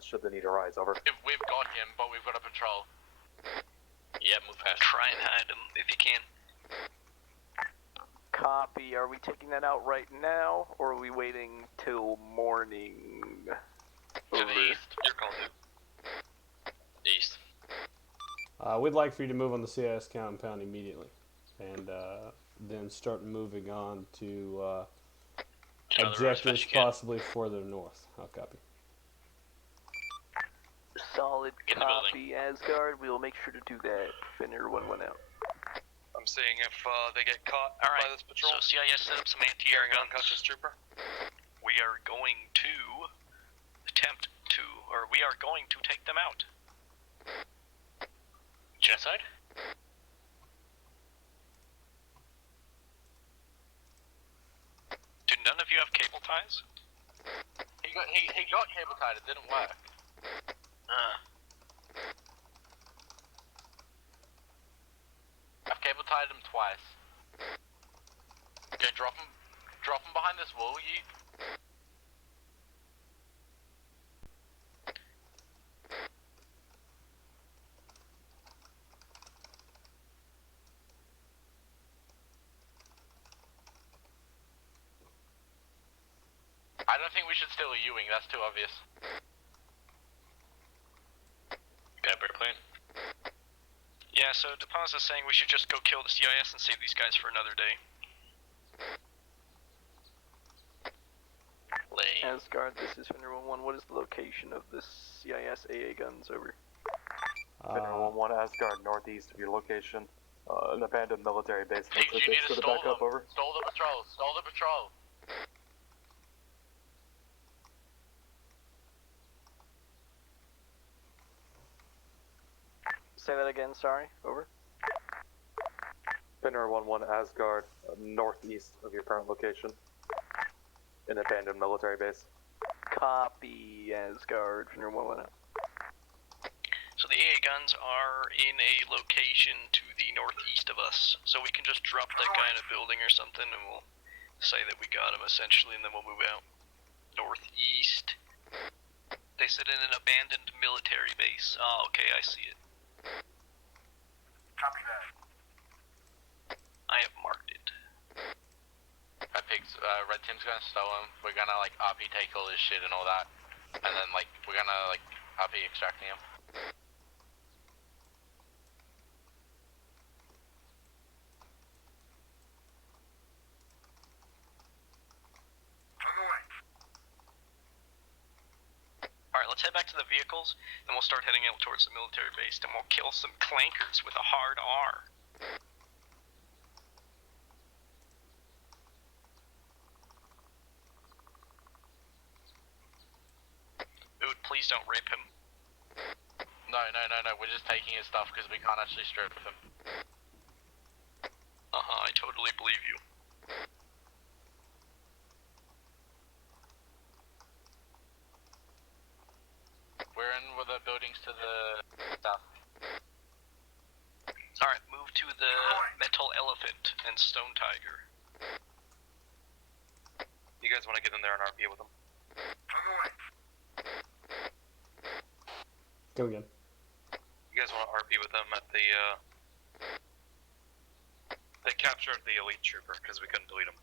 should the need arise. Over. We've got him, but we've got a patrol. Yeah, move fast. Try and hide him if you can. Copy. Are we taking that out right now, or are we waiting till morning? To the east. You're calling it. East. We'd like for you to move on the CIS compound immediately, and then start moving on to objectives possibly further north. I'll copy. Solid copy, Asgard. We will make sure to do that. Finner 1-1 out. I'm seeing if they get caught by this patrol. So CIS set up some anti-air guns. Unconscious trooper. We are going to attempt to, or we are going to take them out. Genocide? Do none of you have cable ties? He got cable tied. It didn't work. I've cable tied him twice. Okay, drop him behind this wall, you. I don't think we should steal a U-wing, that's too obvious. Got a better plan? Yeah, so DePaz is saying we should just go kill the CIS and save these guys for another day. Asgard, this is Finner 1-1. What is the location of the CIS AA guns? Over. Finner 1-1 Asgard, northeast of your location. An abandoned military base. You need to stall them. Over. Stall the patrol. Stall the patrol. Say that again, sorry. Over. Finner 1-1 Asgard, northeast of your current location. An abandoned military base. Copy, Asgard. Finner 1-1 out. So the AA guns are in a location to the northeast of us, so we can just drop that guy in a building or something and we'll say that we got him essentially and then we'll move out. Northeast. They said in an abandoned military base. Oh, okay, I see it. Copy that. I have marked it. Pigs, Red Team's gonna stow him. We're gonna like RP take all his shit and all that. And then like, we're gonna like RP extracting him. Alright, let's head back to the vehicles, then we'll start heading out towards the military base, and we'll kill some clankers with a hard R. Dude, please don't rape him. No, we're just taking his stuff because we can't actually strip him. I totally believe you. We're in with the buildings to the south. Alright, move to the Metal Elephant and Stone Tiger. You guys want to get in there and RP with them? Go again. You guys want to RP with them at the, They captured the elite trooper because we couldn't delete him.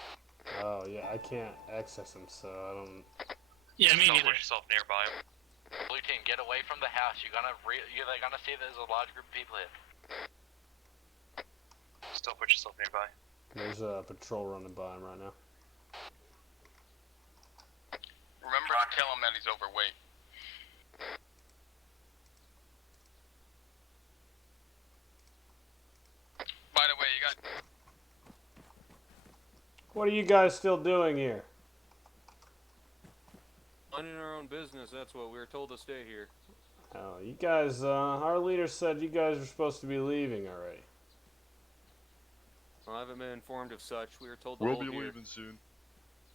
Oh, yeah, I can't access them, so I don't... Yeah, me neither. Put yourself nearby him. Blue team, get away from the house. They're gonna see there's a large group of people here. Still put yourself nearby. There's a patrol running by him right now. Remember to tell him that he's overweight. By the way, you got... What are you guys still doing here? Minding our own business, that's what we were told to stay here. Oh, you guys, our leader said you guys were supposed to be leaving already. Well, I haven't been informed of such. We were told to We'll hold be here. leaving soon.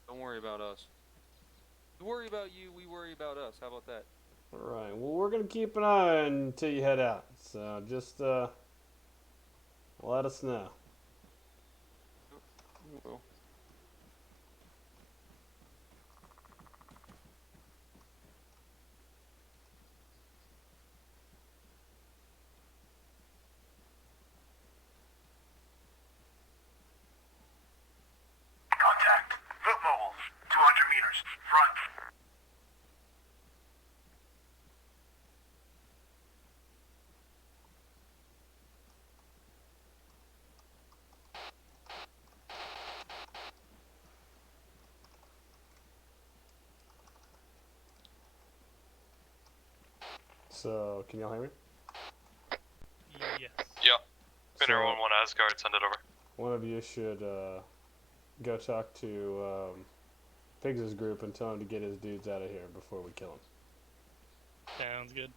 Don't worry about us. We worry about you, we worry about us. How about that? Alright, well, we're gonna keep an eye on until you head out. So, just, let us know. We will. Contact. Foot mobiles. 200 meters. Front. So, can y'all hear me? Yes. Yeah. If So- anyone want Asgard, send it over. One of you should, go talk to, Pigs' group and tell him to get his dudes out of here before we kill him. Sounds good.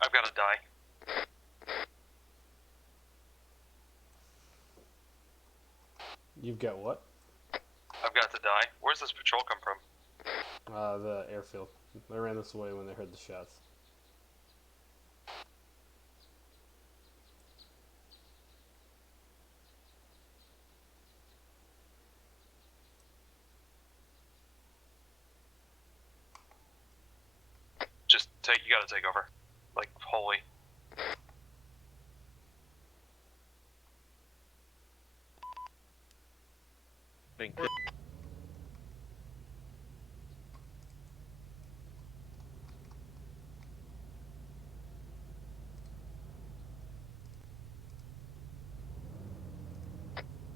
I've got to die. You've got what? I've got to die. Where's this patrol come from? The airfield. They ran this way when they heard the shots. Just take, you gotta take over. Like, holy. Thank you.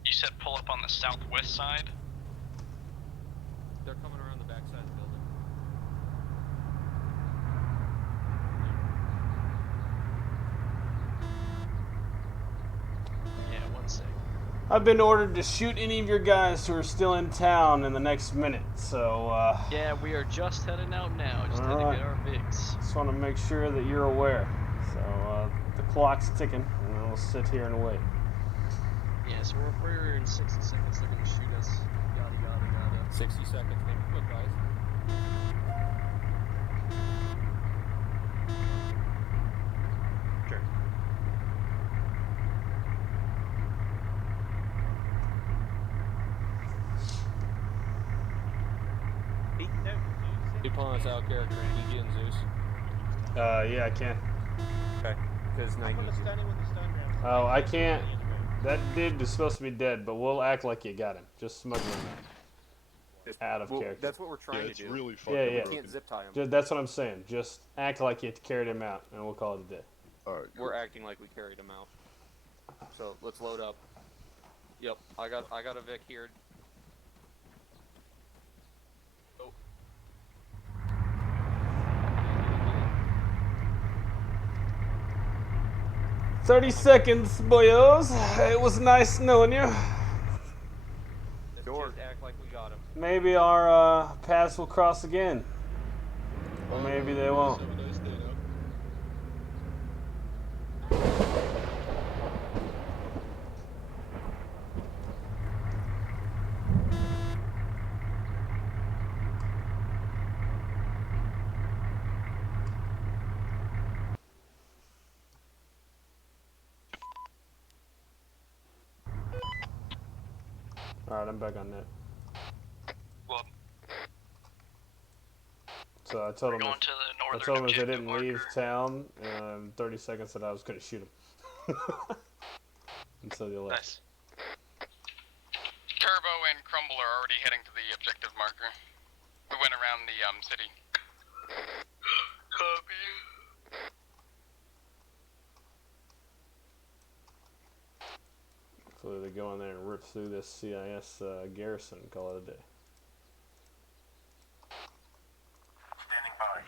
You said pull up on the southwest side? They're coming around the backside of the building. Yeah, one sec. I've been ordered to shoot any of your guys who are still in town in the next minute, so, Yeah, we are just heading out now. Just had to Alright. get our Vigs. just want to make sure that you're aware. So, the clock's ticking, and we'll sit here and wait. Yeah, so we're in 60 seconds. They're gonna shoot us. Yada yada yada. 60 seconds, maybe quick, guys. Sure. Upon us out character, Negi and Zeus. Yeah, I can. Okay. Because I'm gonna Negi's. stun him with the stun ram. Oh, I can't. That dude is supposed to be dead, but we'll act like you got him. Just smuggle him out of character. That's what we're trying to do. Really fucking Yeah, yeah. We can't zip tie him. That's what I'm saying. Just act like you carried him out, and we'll call it a day. Alright, We're acting like we carried him out. So let's load up. Yep, I got a Vic here. Oh. 30 seconds, boyos. It was nice knowing you. Let's just act like we got him. Maybe our paths will cross again. Or maybe they won't. Alright, I'm back on net. Well, So I told him going to the if they northern didn't leave town in 30 seconds that I was going to shoot them. And so they left. Nice. Turbo and Crumble are already heading to the objective marker. We went around the city. Copy. Hopefully they go in there and rip through this CIS garrison and call it a day. Standing by.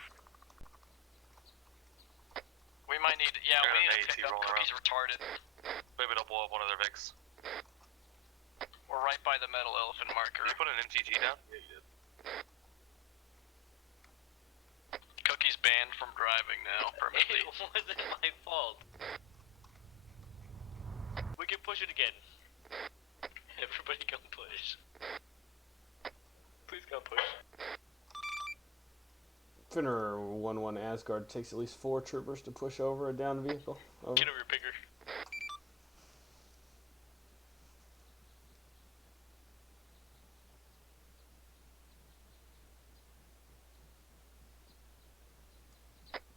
We might need, we need to pick up Cookie's retarded. Maybe they'll blow up one of their Vics. We're right by the metal elephant marker. Did you put an MTT down? Yeah, you did. Cookie's banned from driving now, permanently. It wasn't my fault. We can push it again. Everybody come push. Please come push. Finner 1-1 Asgard takes at least 4 troopers to push over a downed vehicle. Over. Get over here, bigger.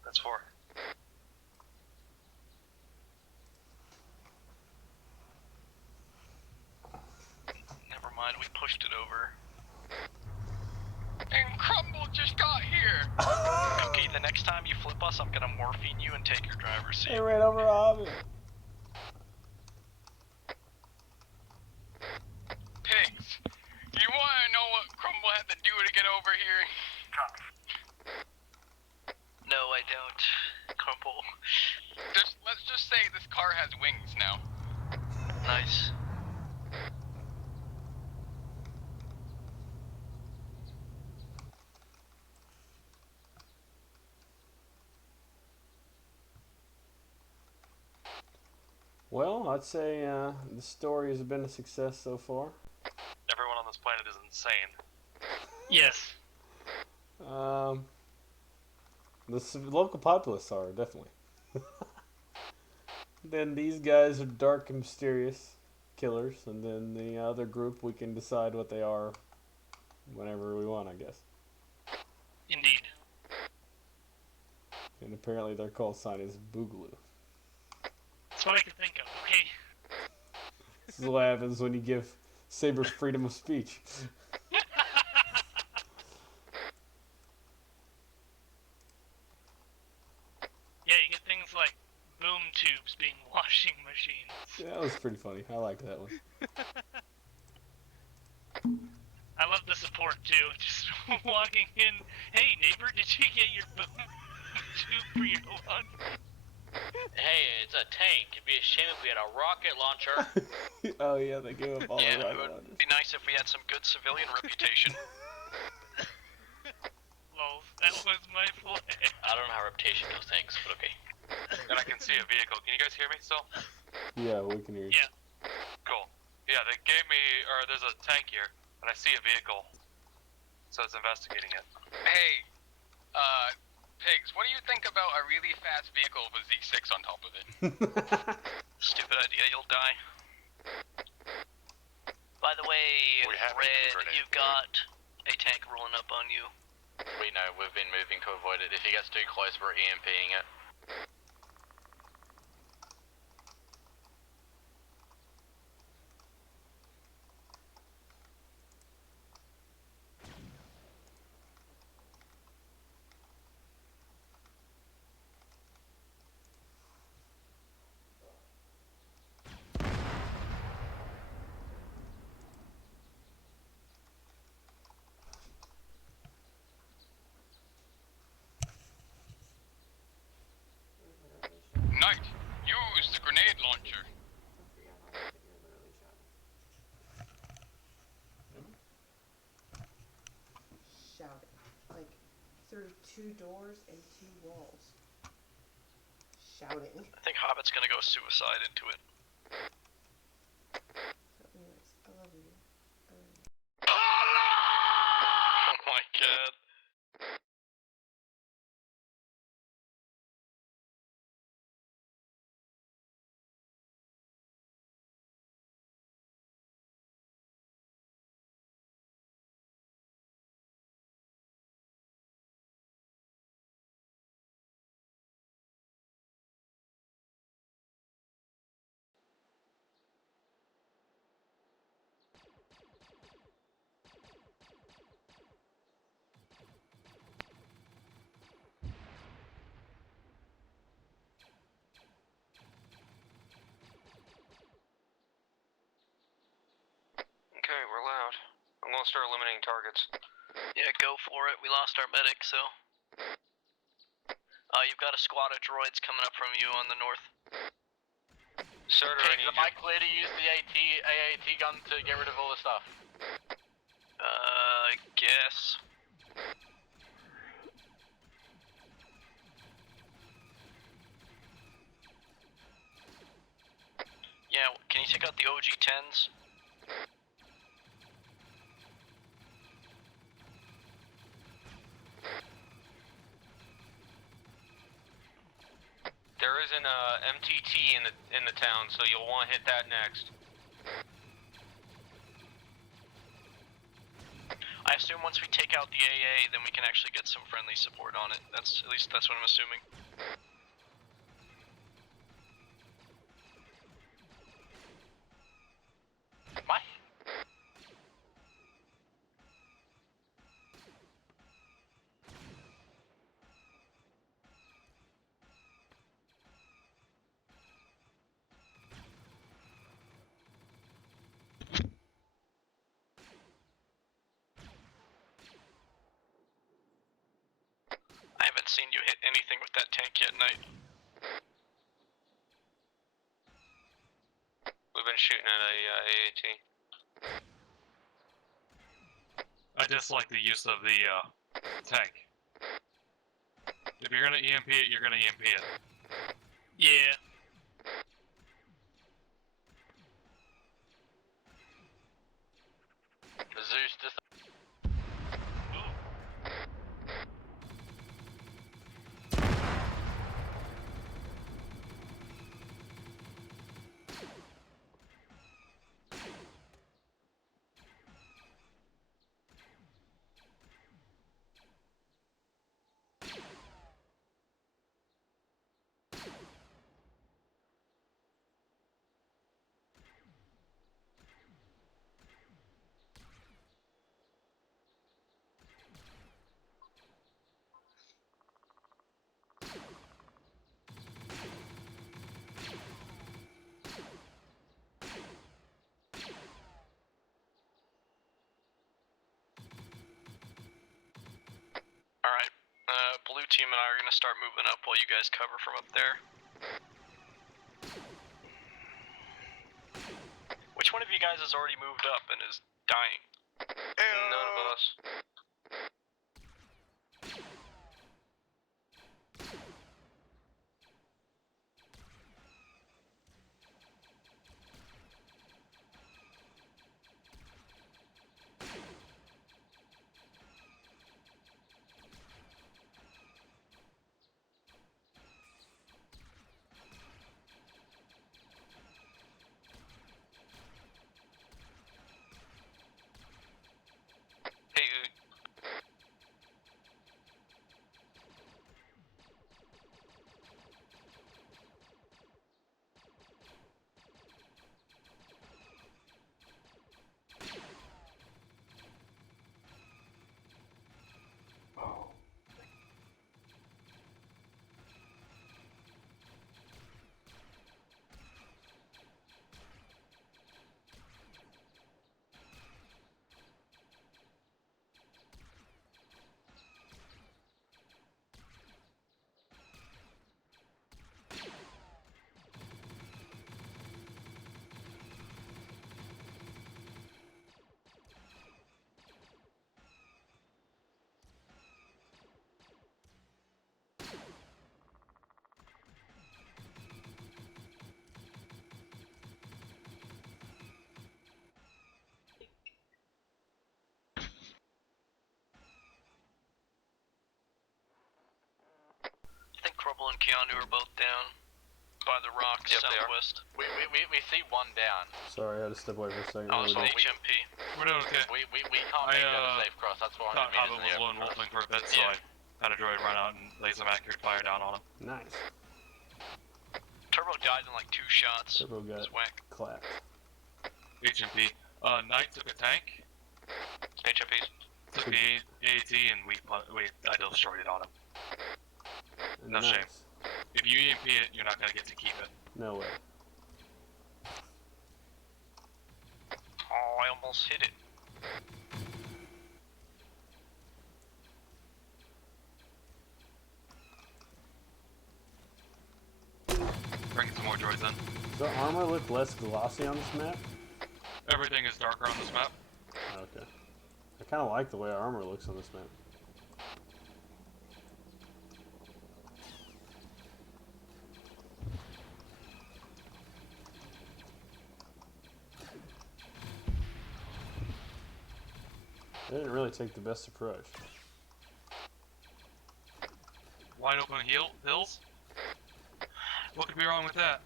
That's 4. Never mind, we pushed it over. And Crumble just got here! Cookie, the next time you flip us, I'm gonna morphine you and take your driver's seat. They ran over Avi. Pigs, you wanna know what Crumble had to do to get over here? No, I don't. Crumple. Let's just say this car has wings now. Nice. Well, I'd say the story has been a success so far. Everyone on this planet is insane. Yes. The local populace are, definitely. Then these guys are dark and mysterious killers, and then the other group, we can decide what they are whenever we want, I guess. Indeed. And apparently their call sign is Boogaloo. That's what I could think of, okay? This is what happens when you give Sabers freedom of speech. Yeah, you get things like boom tubes being washing machines. Yeah, that was pretty funny. I like that one. I love the support too. Just walking in, hey neighbor, did you get your boom tube for your laundry? Hey, it's a tank. It'd be a shame if we had a rocket launcher. Oh yeah, they gave up all Yeah, the it would be nice if we had some good civilian reputation. Lol, that was my flag. I don't know how reputation goes, thanks, but okay. And I can see a vehicle. Can you guys hear me still? Yeah, we can hear you. Yeah. Cool. Yeah, they gave me, or there's a tank here, and I see a vehicle. So it's investigating it. Hey, Pigs, what do you think about a really fast vehicle with a Z6 on top of it? Stupid idea, you'll die. By the way, We have a Red, grenade. you've got a tank rolling up on you. We know, we've been moving to avoid it. If he gets too close, we're EMPing it. Knight, use the grenade launcher. Shouting. Like, through 2 doors and 2 walls. Shouting. I think Hobbit's gonna go suicide into it. Anyways, I love you. Oh my god. Okay, we're loud. I'm gonna start eliminating targets. Yeah, go for it. We lost our medic, so. You've got a squad of droids coming up from you on the north. Sitor'a, I need am I clear to use the AAT gun to get rid of all the stuff? I guess. Yeah, can you take out the OG-10s? There is an MTT in the town, so you'll want to hit that next. I assume once we take out the AA, then we can actually get some friendly support on it. At least that's what I'm assuming. My I haven't seen you hit anything with that tank yet, Knight. We've been shooting at a AAT. I dislike the use of the tank. If you're gonna EMP it, you're gonna EMP it. Yeah. Zeus just. Alright, blue team and I are gonna start moving up while you guys cover from up there. Which one of you guys has already moved up and is dying? None of us. Hey, Trouble and Keanu are both down by the rocks southwest. We see one down. Sorry, I had to step away for a second. Oh, it's What an do we do? HMP. We're doing okay. We can't make that a safe cross. That's 400 Thought meters Hava in the was air. lone wolfing for a bit, so I had a droid run out and lay some accurate fire down on him. Nice. Turbo died in like 2 shots. Turbo got clapped. HMP. Knight took a tank. HMPs. Took the AT and I destroyed it on him. No Nice. shame. If you EMP it, you're not gonna get to keep it. No way. Oh, I almost hit it. Bring some more droids in. Does the armor look less glossy on this map? Everything is darker on this map. Okay. I kind of like the way our armor looks on this map. They didn't really take the best approach. Wide open hills? What could be wrong with that?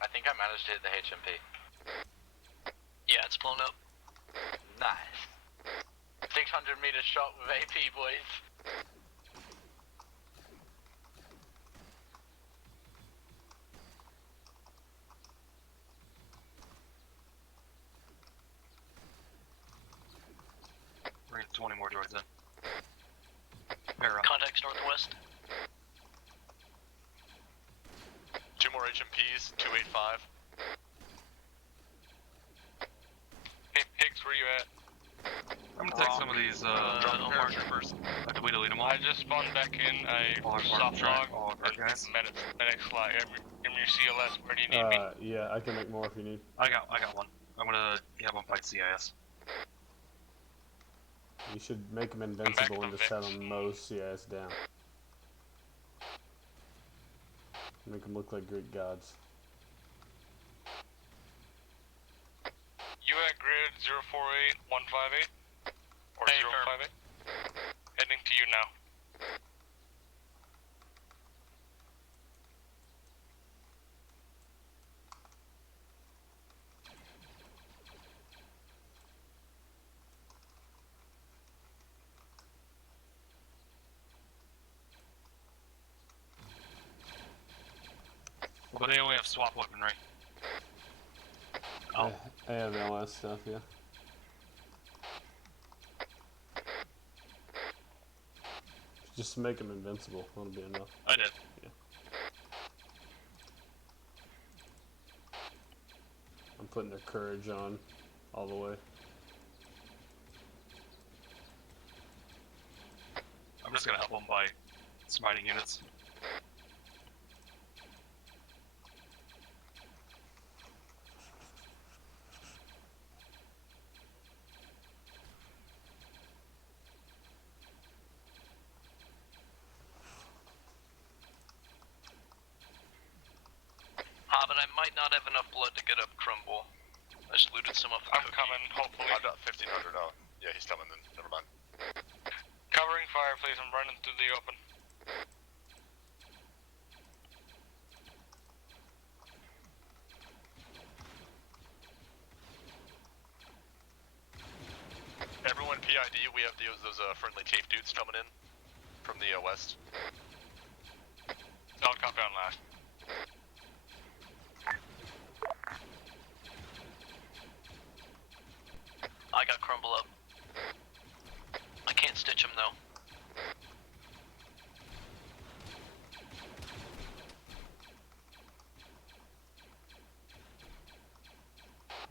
I think I managed to hit the HMP. Yeah, it's blown up. Nice. 600 meter shot with AP, boys. Bring 20 more droids in. Contacts northwest. 2 more HMPs, 285. Hey, Hicks, where you at? I'm gonna take some of these, paratroopers. We delete them all. I just spawned back in a soft log medic fly. Give me your CLS. Where do you need me? Yeah, I can make more if you need. I got one. I'm gonna have them fight CIS. You should make them invincible and just have them mow CIS down. Make them look like Greek gods. You at grid 048158? Or 058? Heading to you now. But they only have swap weaponry. Oh. I have LS stuff, yeah. Just make them invincible. That'll be enough. I did. Yeah. I'm putting their courage on all the way. I'm just gonna help them by smiting units. But I might not have enough blood to get up Crumble. I just looted some of the I'm coming, hopefully. I've got 1500 out. Yeah, he's coming then. Never mind. Covering fire, please. I'm running through the open. Everyone PID, we have those friendly tape dudes coming in from the west. I'll copy on last. I got Crumble up. I can't stitch him though.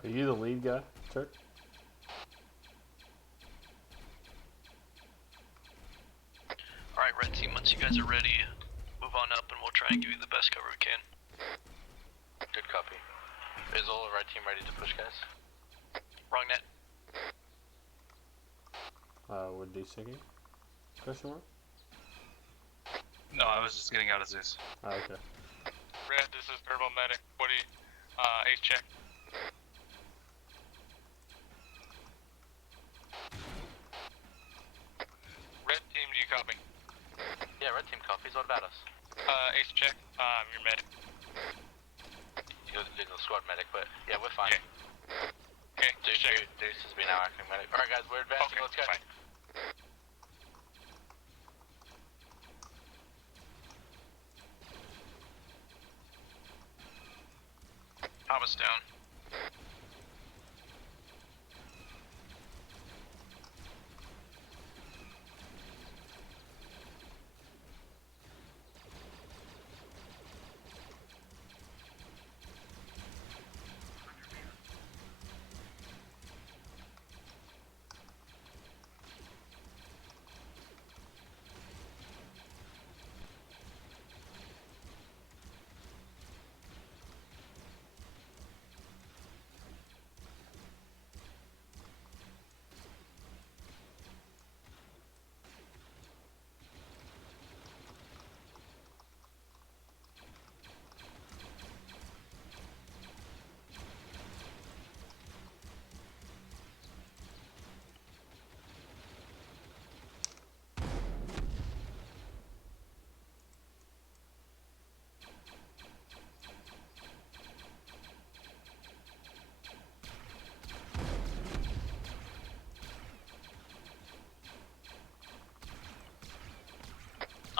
Are you the lead guy, Turk? Alright, Red Team, once you guys are ready, move on up and we'll try and give you the best cover we can. Good copy. Is all the red team ready to push, guys? Wrong net. We're desyncing? Question mark? No, I was just getting out of Zeus. Oh, okay. Red, this is Turbo Medic. What do you, ace check. coffees. What about us? Ace check. Your medic. You're the squad medic, but yeah, we're fine. Okay, Deuce has been our acting medic. Alright guys, we're advancing, let's go. Fine. Arma's down.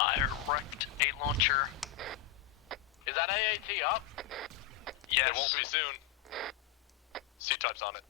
I wrecked a launcher. Is that AAT up? Yes. It won't be soon. C-type's on it.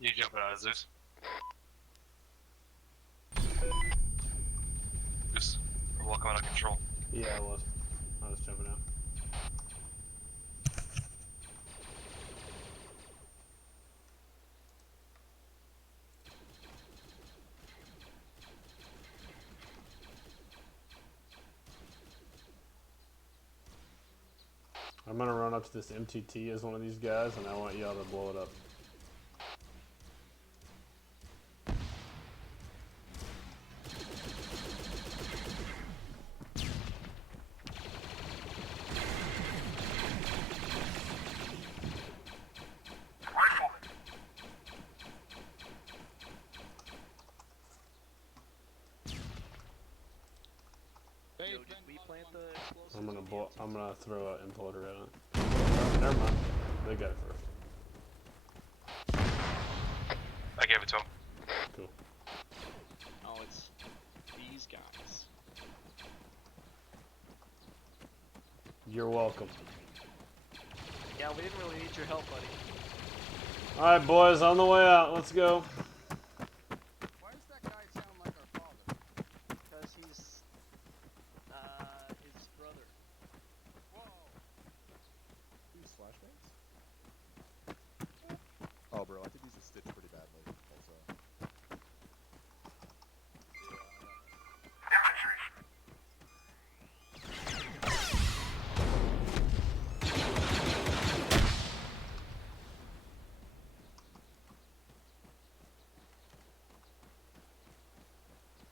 You jumping out of Zeus? Zeus, we're welcome out of control. Yeah, I was jumping out. I'm gonna run up to this MTT as one of these guys, and I want y'all to blow it up. Yo, did we plant the explosives? I'm gonna throw an imploder at it. Never mind. They got it first. I gave it to him. Cool. Oh, it's these guys. You're welcome. Yeah, we didn't really need your help, buddy. Alright, boys, on the way out. Let's go. Why does that guy sound like our father? Because he's, his brother. Whoa! These flashbangs? Oh, bro, I think these are stitched pretty badly. Also.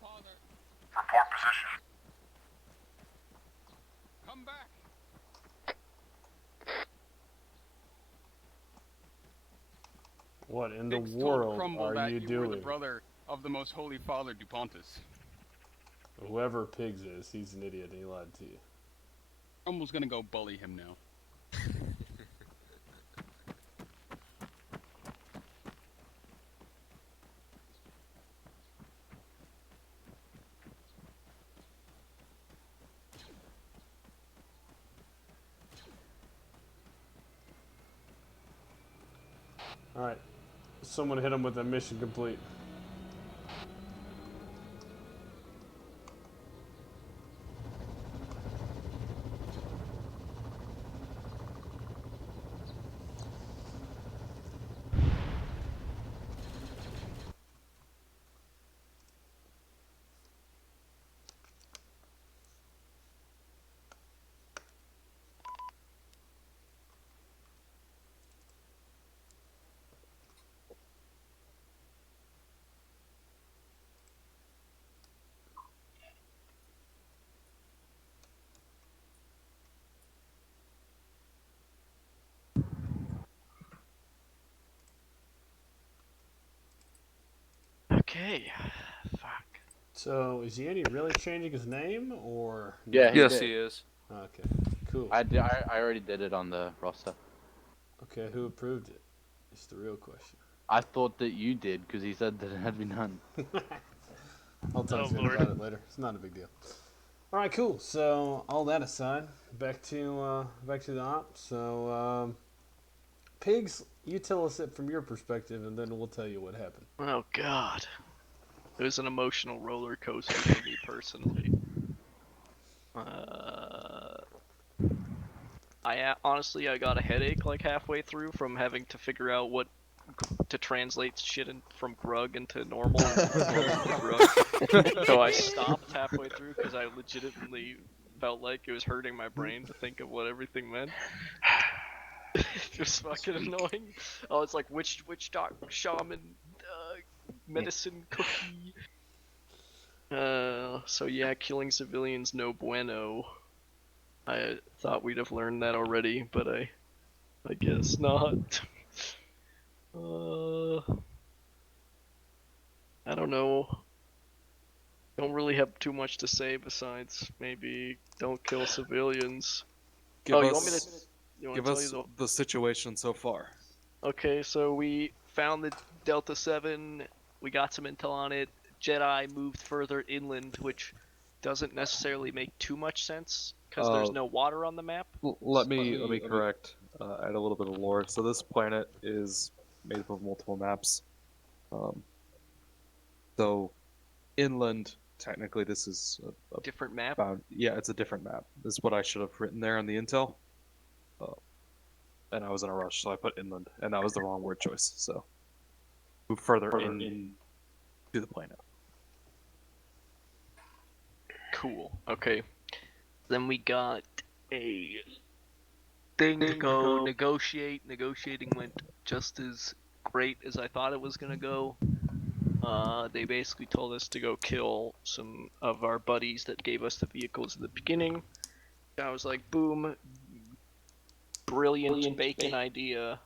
Father, Report position. come back! What in the Biggs told world Crumble are that you were doing? the brother of the most holy father Dupontis. Whoever Pigs is, he's an idiot and he lied to you. Crumble's gonna go bully him now. Alright. Someone hit him with a mission complete. Okay. Fuck. So, is Yanni really changing his name, or? Yeah, Yes, he is. Okay, cool. I already did it on the roster. Okay, who approved it? It's the real question. I thought that you did because he said that it had been done. I'll talk to him about it later. It's not a big deal. All right, cool. So all that aside, back to the op. So Pigs, you tell us it from your perspective, and then we'll tell you what happened. Oh God. It was an emotional roller coaster for me personally. Honestly, I got a headache like halfway through from having to figure out what to translate shit from grug into normal. So I stopped halfway through because I legitimately felt like it was hurting my brain to think of what everything meant. It was fucking annoying. Oh, it's like witch doc, shaman, medicine cookie. So yeah, killing civilians no bueno. I thought we'd have learned that already, but I guess not. I don't know. Don't really have too much to say besides maybe don't kill civilians. Give you us, want me to? You want give to tell us you the situation so far. Okay, so we found the Delta 7. We got some intel on it. Jedi moved further inland, which doesn't necessarily make too much sense because there's no water on the map. Let me correct, add a little bit of lore. So this planet is made up of multiple maps. So inland, technically, this is a different map. Yeah, it's a different map. This is what I should have written there on the intel. And I was in a rush, so I put inland, and that was the wrong word choice. So move further in to the planet. Cool. Okay. Then we got a thing to go negotiate. Negotiating went just as great as I thought it was gonna go. They basically told us to go kill some of our buddies that gave us the vehicles at the beginning. I was like, boom, brilliant bacon idea.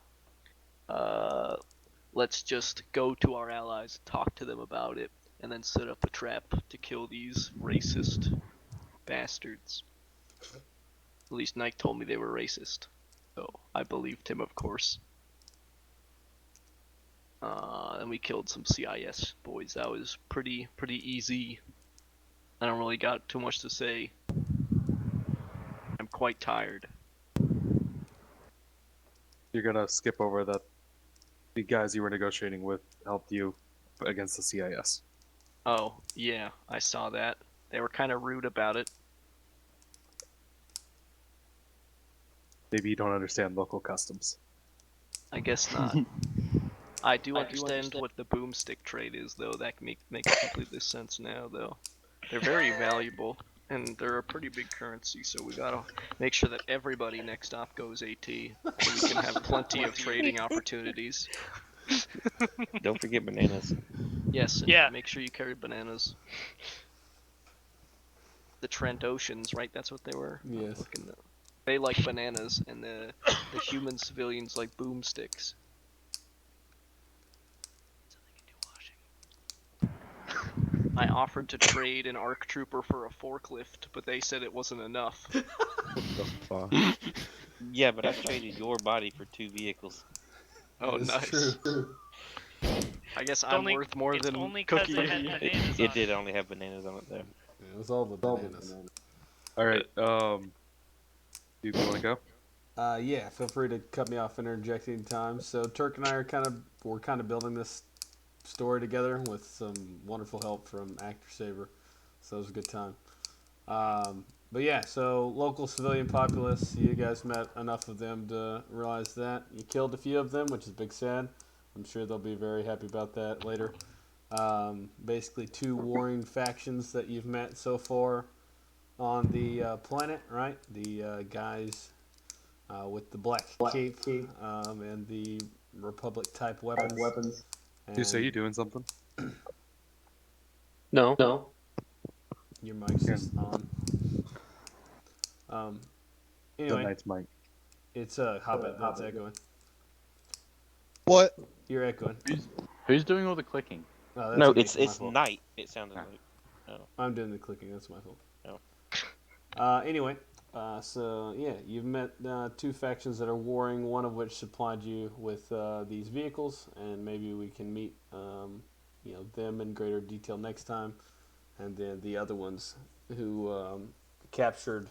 Let's just go to our allies, talk to them about it, and then set up a trap to kill these racist bastards. At least Nike told me they were racist, so I believed him, of course. And we killed some CIS boys. That was pretty easy. I don't really got too much to say. I'm quite tired. You're gonna skip over that the guys you were negotiating with helped you against the CIS. Oh, yeah, I saw that. They were kind of rude about it. Maybe you don't understand local customs. I guess not. I do understand what the boomstick trade is, though. That makes completely sense now, though. They're very valuable, and they're a pretty big currency, so we gotta make sure that everybody next off goes AT, so we can have plenty of trading opportunities. Don't forget bananas. Yes, and Yeah. make sure you carry bananas. The Trandoshans, right? That's what they were? Yes. They like bananas, and the human civilians like boomsticks. I offered to trade an ARC trooper for a forklift, but they said it wasn't enough. What the fuck? Yeah, but I've traded your body for 2 vehicles. Oh, It's nice. true. I guess It's I'm only- worth more it's than only 'cause Cookie. it had bananas It on did only have bananas on it, though. Yeah, it was all the bananas. Alright, do you want to go? Yeah, feel free to cut me off interjecting time. So Turk and I we're kind of building this story together with some wonderful help from Actor Saber. So it was a good time. But yeah, so local civilian populace, you guys met enough of them to realize that. You killed a few of them, which is big sad. I'm sure they'll be very happy about that later. Basically 2 warring factions that you've met so far on the planet, right? The guys with the black cape and the Republic type weapons. You say you doing something? No. Your mic's just on. Anyway, Tonight's mic. it's Hobbit that's echoing. What? You're echoing. Who's doing all the clicking? Oh, that's No, me. it's my fault. night. It sounded like. Oh. I'm doing the clicking. That's my fault. Oh. Anyway, so yeah, you've met 2 factions that are warring. One of which supplied you with these vehicles, and maybe we can meet, them in greater detail next time. And then the other ones who captured,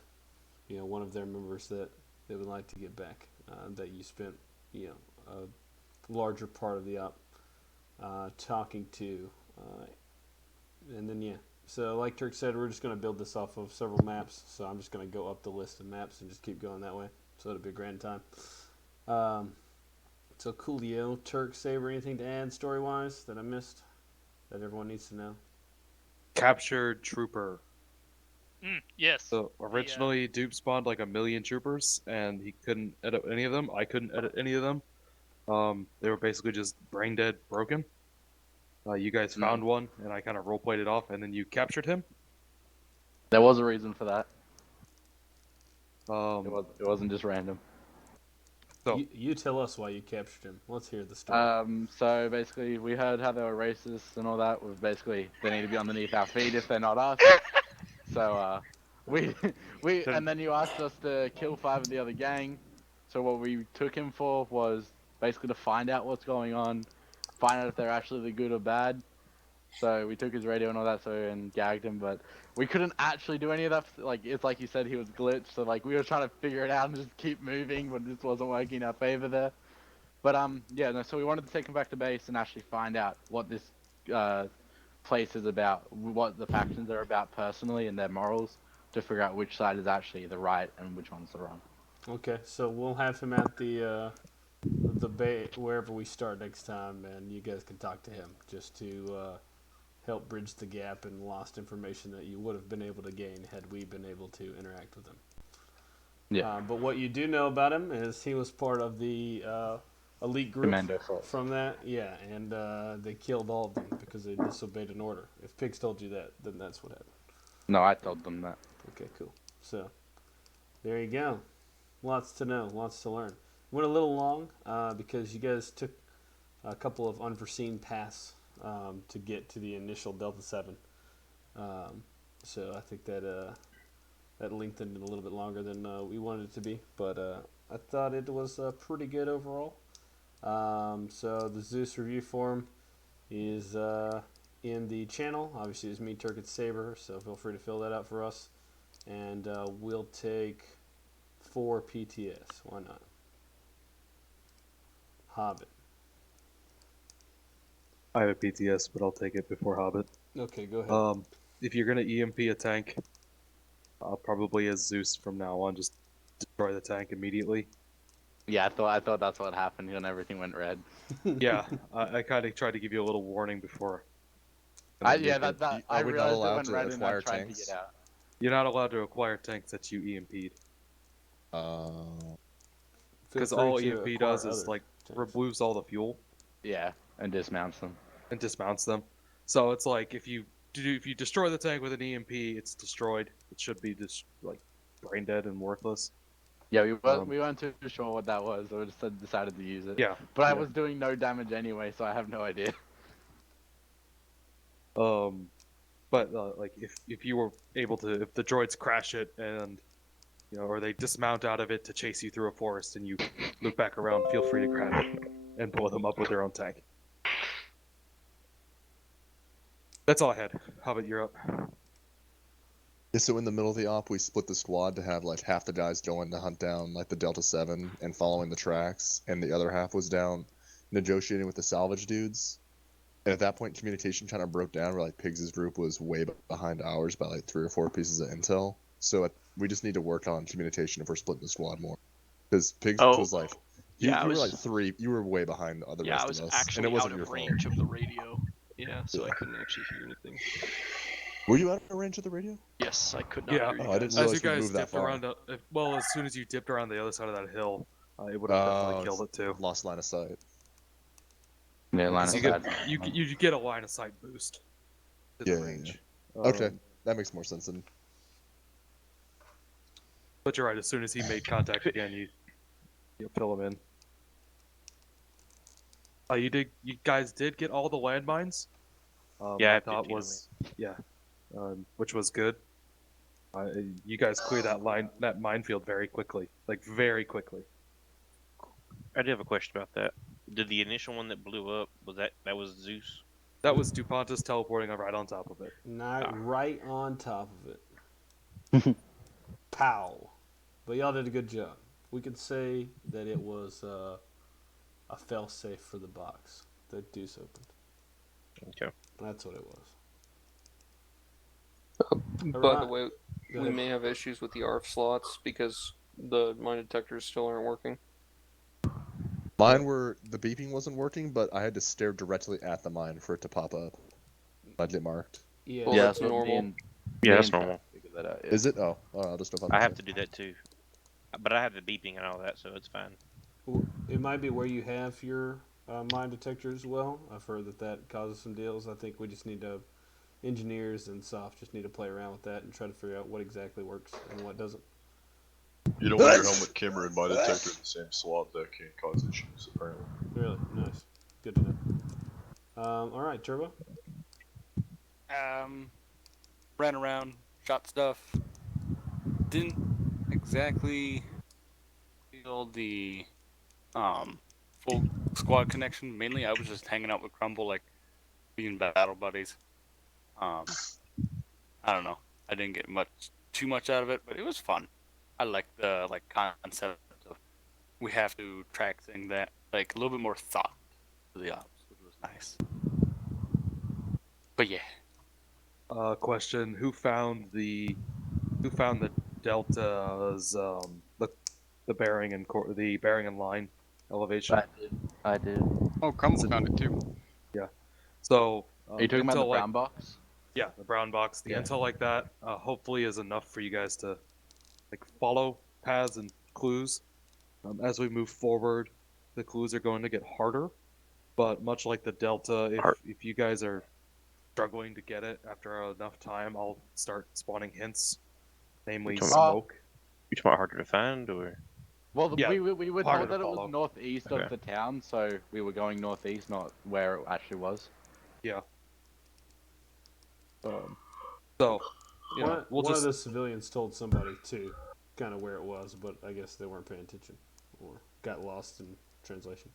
one of their members that they would like to get back. That you spent, a larger part of the op talking to, and then yeah. So like Turk said, we're just going to build this off of several maps. So I'm just going to go up the list of maps and just keep going that way. So it'll be a grand time. So coolio, Turk, Saber, anything to add story-wise that I missed that everyone needs to know? Captured trooper. Yes. So originally, Dupe spawned like 1 million troopers, and he couldn't edit any of them. I couldn't edit any of them. They were basically just brain dead, broken. You guys found one, and I kind of roleplayed it off, and then you captured him. There was a reason for that. It wasn't just random. So you tell us why you captured him. Let's hear the story. So basically, we heard how they were racist and all that. Was basically they need to be underneath our feet if they're not us. So we and then you asked us to kill 5 of the other gang. So what we took him for was basically to find out what's going on, find out if they're actually the good or bad. So we took his radio and all that, and gagged him, but we couldn't actually do any of that. Like it's like you said, he was glitched. So like we were trying to figure it out and just keep moving, but this wasn't working in our favor there. But yeah, no. So we wanted to take him back to base and actually find out what this place is about, what the factions are about personally, and their morals, to figure out which side is actually the right and which one's the wrong. Okay, so we'll have him at the bay wherever we start next time, and you guys can talk to him just to help bridge the gap and lost information that you would have been able to gain had we been able to interact with him. Yeah. But what you do know about him is he was part of the elite group from that. Yeah, and they killed all of them because they disobeyed an order. If Pigs told you that, then that's what happened. No, I told them that. Okay, cool. So, there you go. Lots to know, lots to learn. Went a little long because you guys took a couple of unforeseen paths to get to the initial Delta 7. So I think that that lengthened it a little bit longer than we wanted it to be, but I thought it was pretty good overall. So the Zeus review form is in the channel. Obviously, it's me, Turk, and Saber, so feel free to fill that out for us. And we'll take before PTS. Why not? Hobbit. I have a PTS, but I'll take it before Hobbit. Okay, go ahead. If you're gonna EMP a tank, probably as Zeus from now on, just destroy the tank immediately. Yeah, I thought that's what happened when everything went red. Yeah, I kind of tried to give you a little warning before. I Are we realized it went to red and I acquire tried tanks? to get out. You're not allowed to acquire tanks that you EMP'd. Because all EMP does is like removes all the fuel. Yeah, and dismounts them. And dismounts them. So it's like if you destroy the tank with an EMP, it's destroyed. It should be just like brain dead and worthless. Yeah, we weren't too sure what that was, so we just decided to use it. Yeah, But I yeah. was doing no damage anyway, so I have no idea. But like if you were able to, if the droids crash it and or they dismount out of it to chase you through a forest and you loop back around, feel free to grab it and blow them up with their own tank. That's all I had. How about you're up? Yeah, so in the middle of the op, we split the squad to have like half the guys going to hunt down like the Delta 7 and following the tracks, and the other half was down negotiating with the salvage dudes. And at that point, communication kind of broke down where like Pigs' group was way behind ours by like 3 or 4 pieces of intel. So we just need to work on communication if we're splitting the squad more. Because Pigs was like, you were like 3, you were way behind the rest of us. I was actually and it wasn't out your of range fault. of the radio. Yeah, so I couldn't actually hear anything. Were you out of range of the radio? Yes, I could not Yeah, hear you I didn't guys. realize as you we guys moved that dipped far. around, well, as soon as you dipped around the other side of that hill, it would have definitely killed it too. Lost line of sight. Yeah, line of sight. You get a line of sight boost. To the range. Okay, that makes more sense then. But you're right. As soon as he made contact again, you fill him in. You guys did get all the landmines. Yeah, I thought which was good. You guys cleared that minefield very quickly, like very quickly. I do have a question about that. Did the initial one that blew up that was Zeus? That was Duplantis teleporting right on top of it. Not right on top of it. Pow! But y'all did a good job. We could say that it was a fail-safe for the box that Deuce opened. Okay. That's what it was. By the way, we may have issues with the ARF slots because the mine detectors still aren't working. Mine the beeping wasn't working, but I had to stare directly at the mine for it to pop up. I'd get marked. Yeah, well, that's normal. Yeah, that's normal. Is it? Oh, I'll just know if I have to do that too. But I have the beeping and all that, so it's fine. It might be where you have your mine detector as well. I've heard that causes some deals. I think we just need to, engineers and soft just need to play around with that and try to figure out what exactly works and what doesn't. You don't want your helmet camera and my detector in the same slot. That can cause issues, apparently. Really? Nice. Good to know. Alright, Turbo? Ran around, shot stuff. Didn't exactly feel the full squad connection. Mainly I was just hanging out with Crumble, like being battle buddies. I don't know. I didn't get too much out of it, but it was fun. I like the concept of we have to track thing that like a little bit more thought to the ops, which was nice. But yeah. Question: Who found the deltas? The bearing and line elevation. I did. Oh, Crumble found it too. Yeah. So. Are you talking about the brown box? Yeah, the brown box. The intel like that hopefully is enough for you guys to follow paths and clues. As we move forward, the clues are going to get harder. But much like the Delta, if you guys are struggling to get it after enough time, I'll start spawning hints, namely smoke. You talking about harder to find, or? Well, Yeah, we were harder told that to it was follow. northeast of the town, so we were going northeast, not where it actually was. Yeah. One of the civilians told somebody too, kind of where it was, but I guess they weren't paying attention or got lost in translation.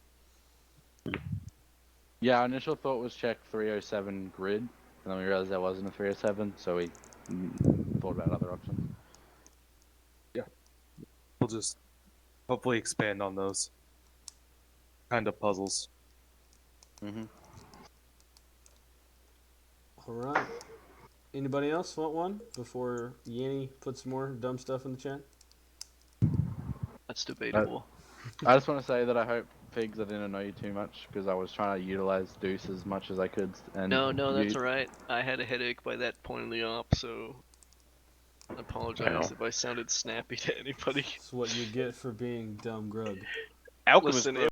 Yeah, our initial thought was check 307 grid, and then we realized there wasn't a 307, so we thought about other options. Yeah. we'll just hopefully expand on those kind of puzzles. Mm-hmm. All right. Anybody else want one before Yanni puts some more dumb stuff in the chat? That's debatable. I just want to say that I hope, Figs, I didn't annoy you too much because I was trying to utilize Deuce as much as I could. And No, that's alright. I had a headache by that point in the op, so I apologize if I sounded snappy to anybody. It's what you get for being dumb grug. Alchemist Listen, Grug.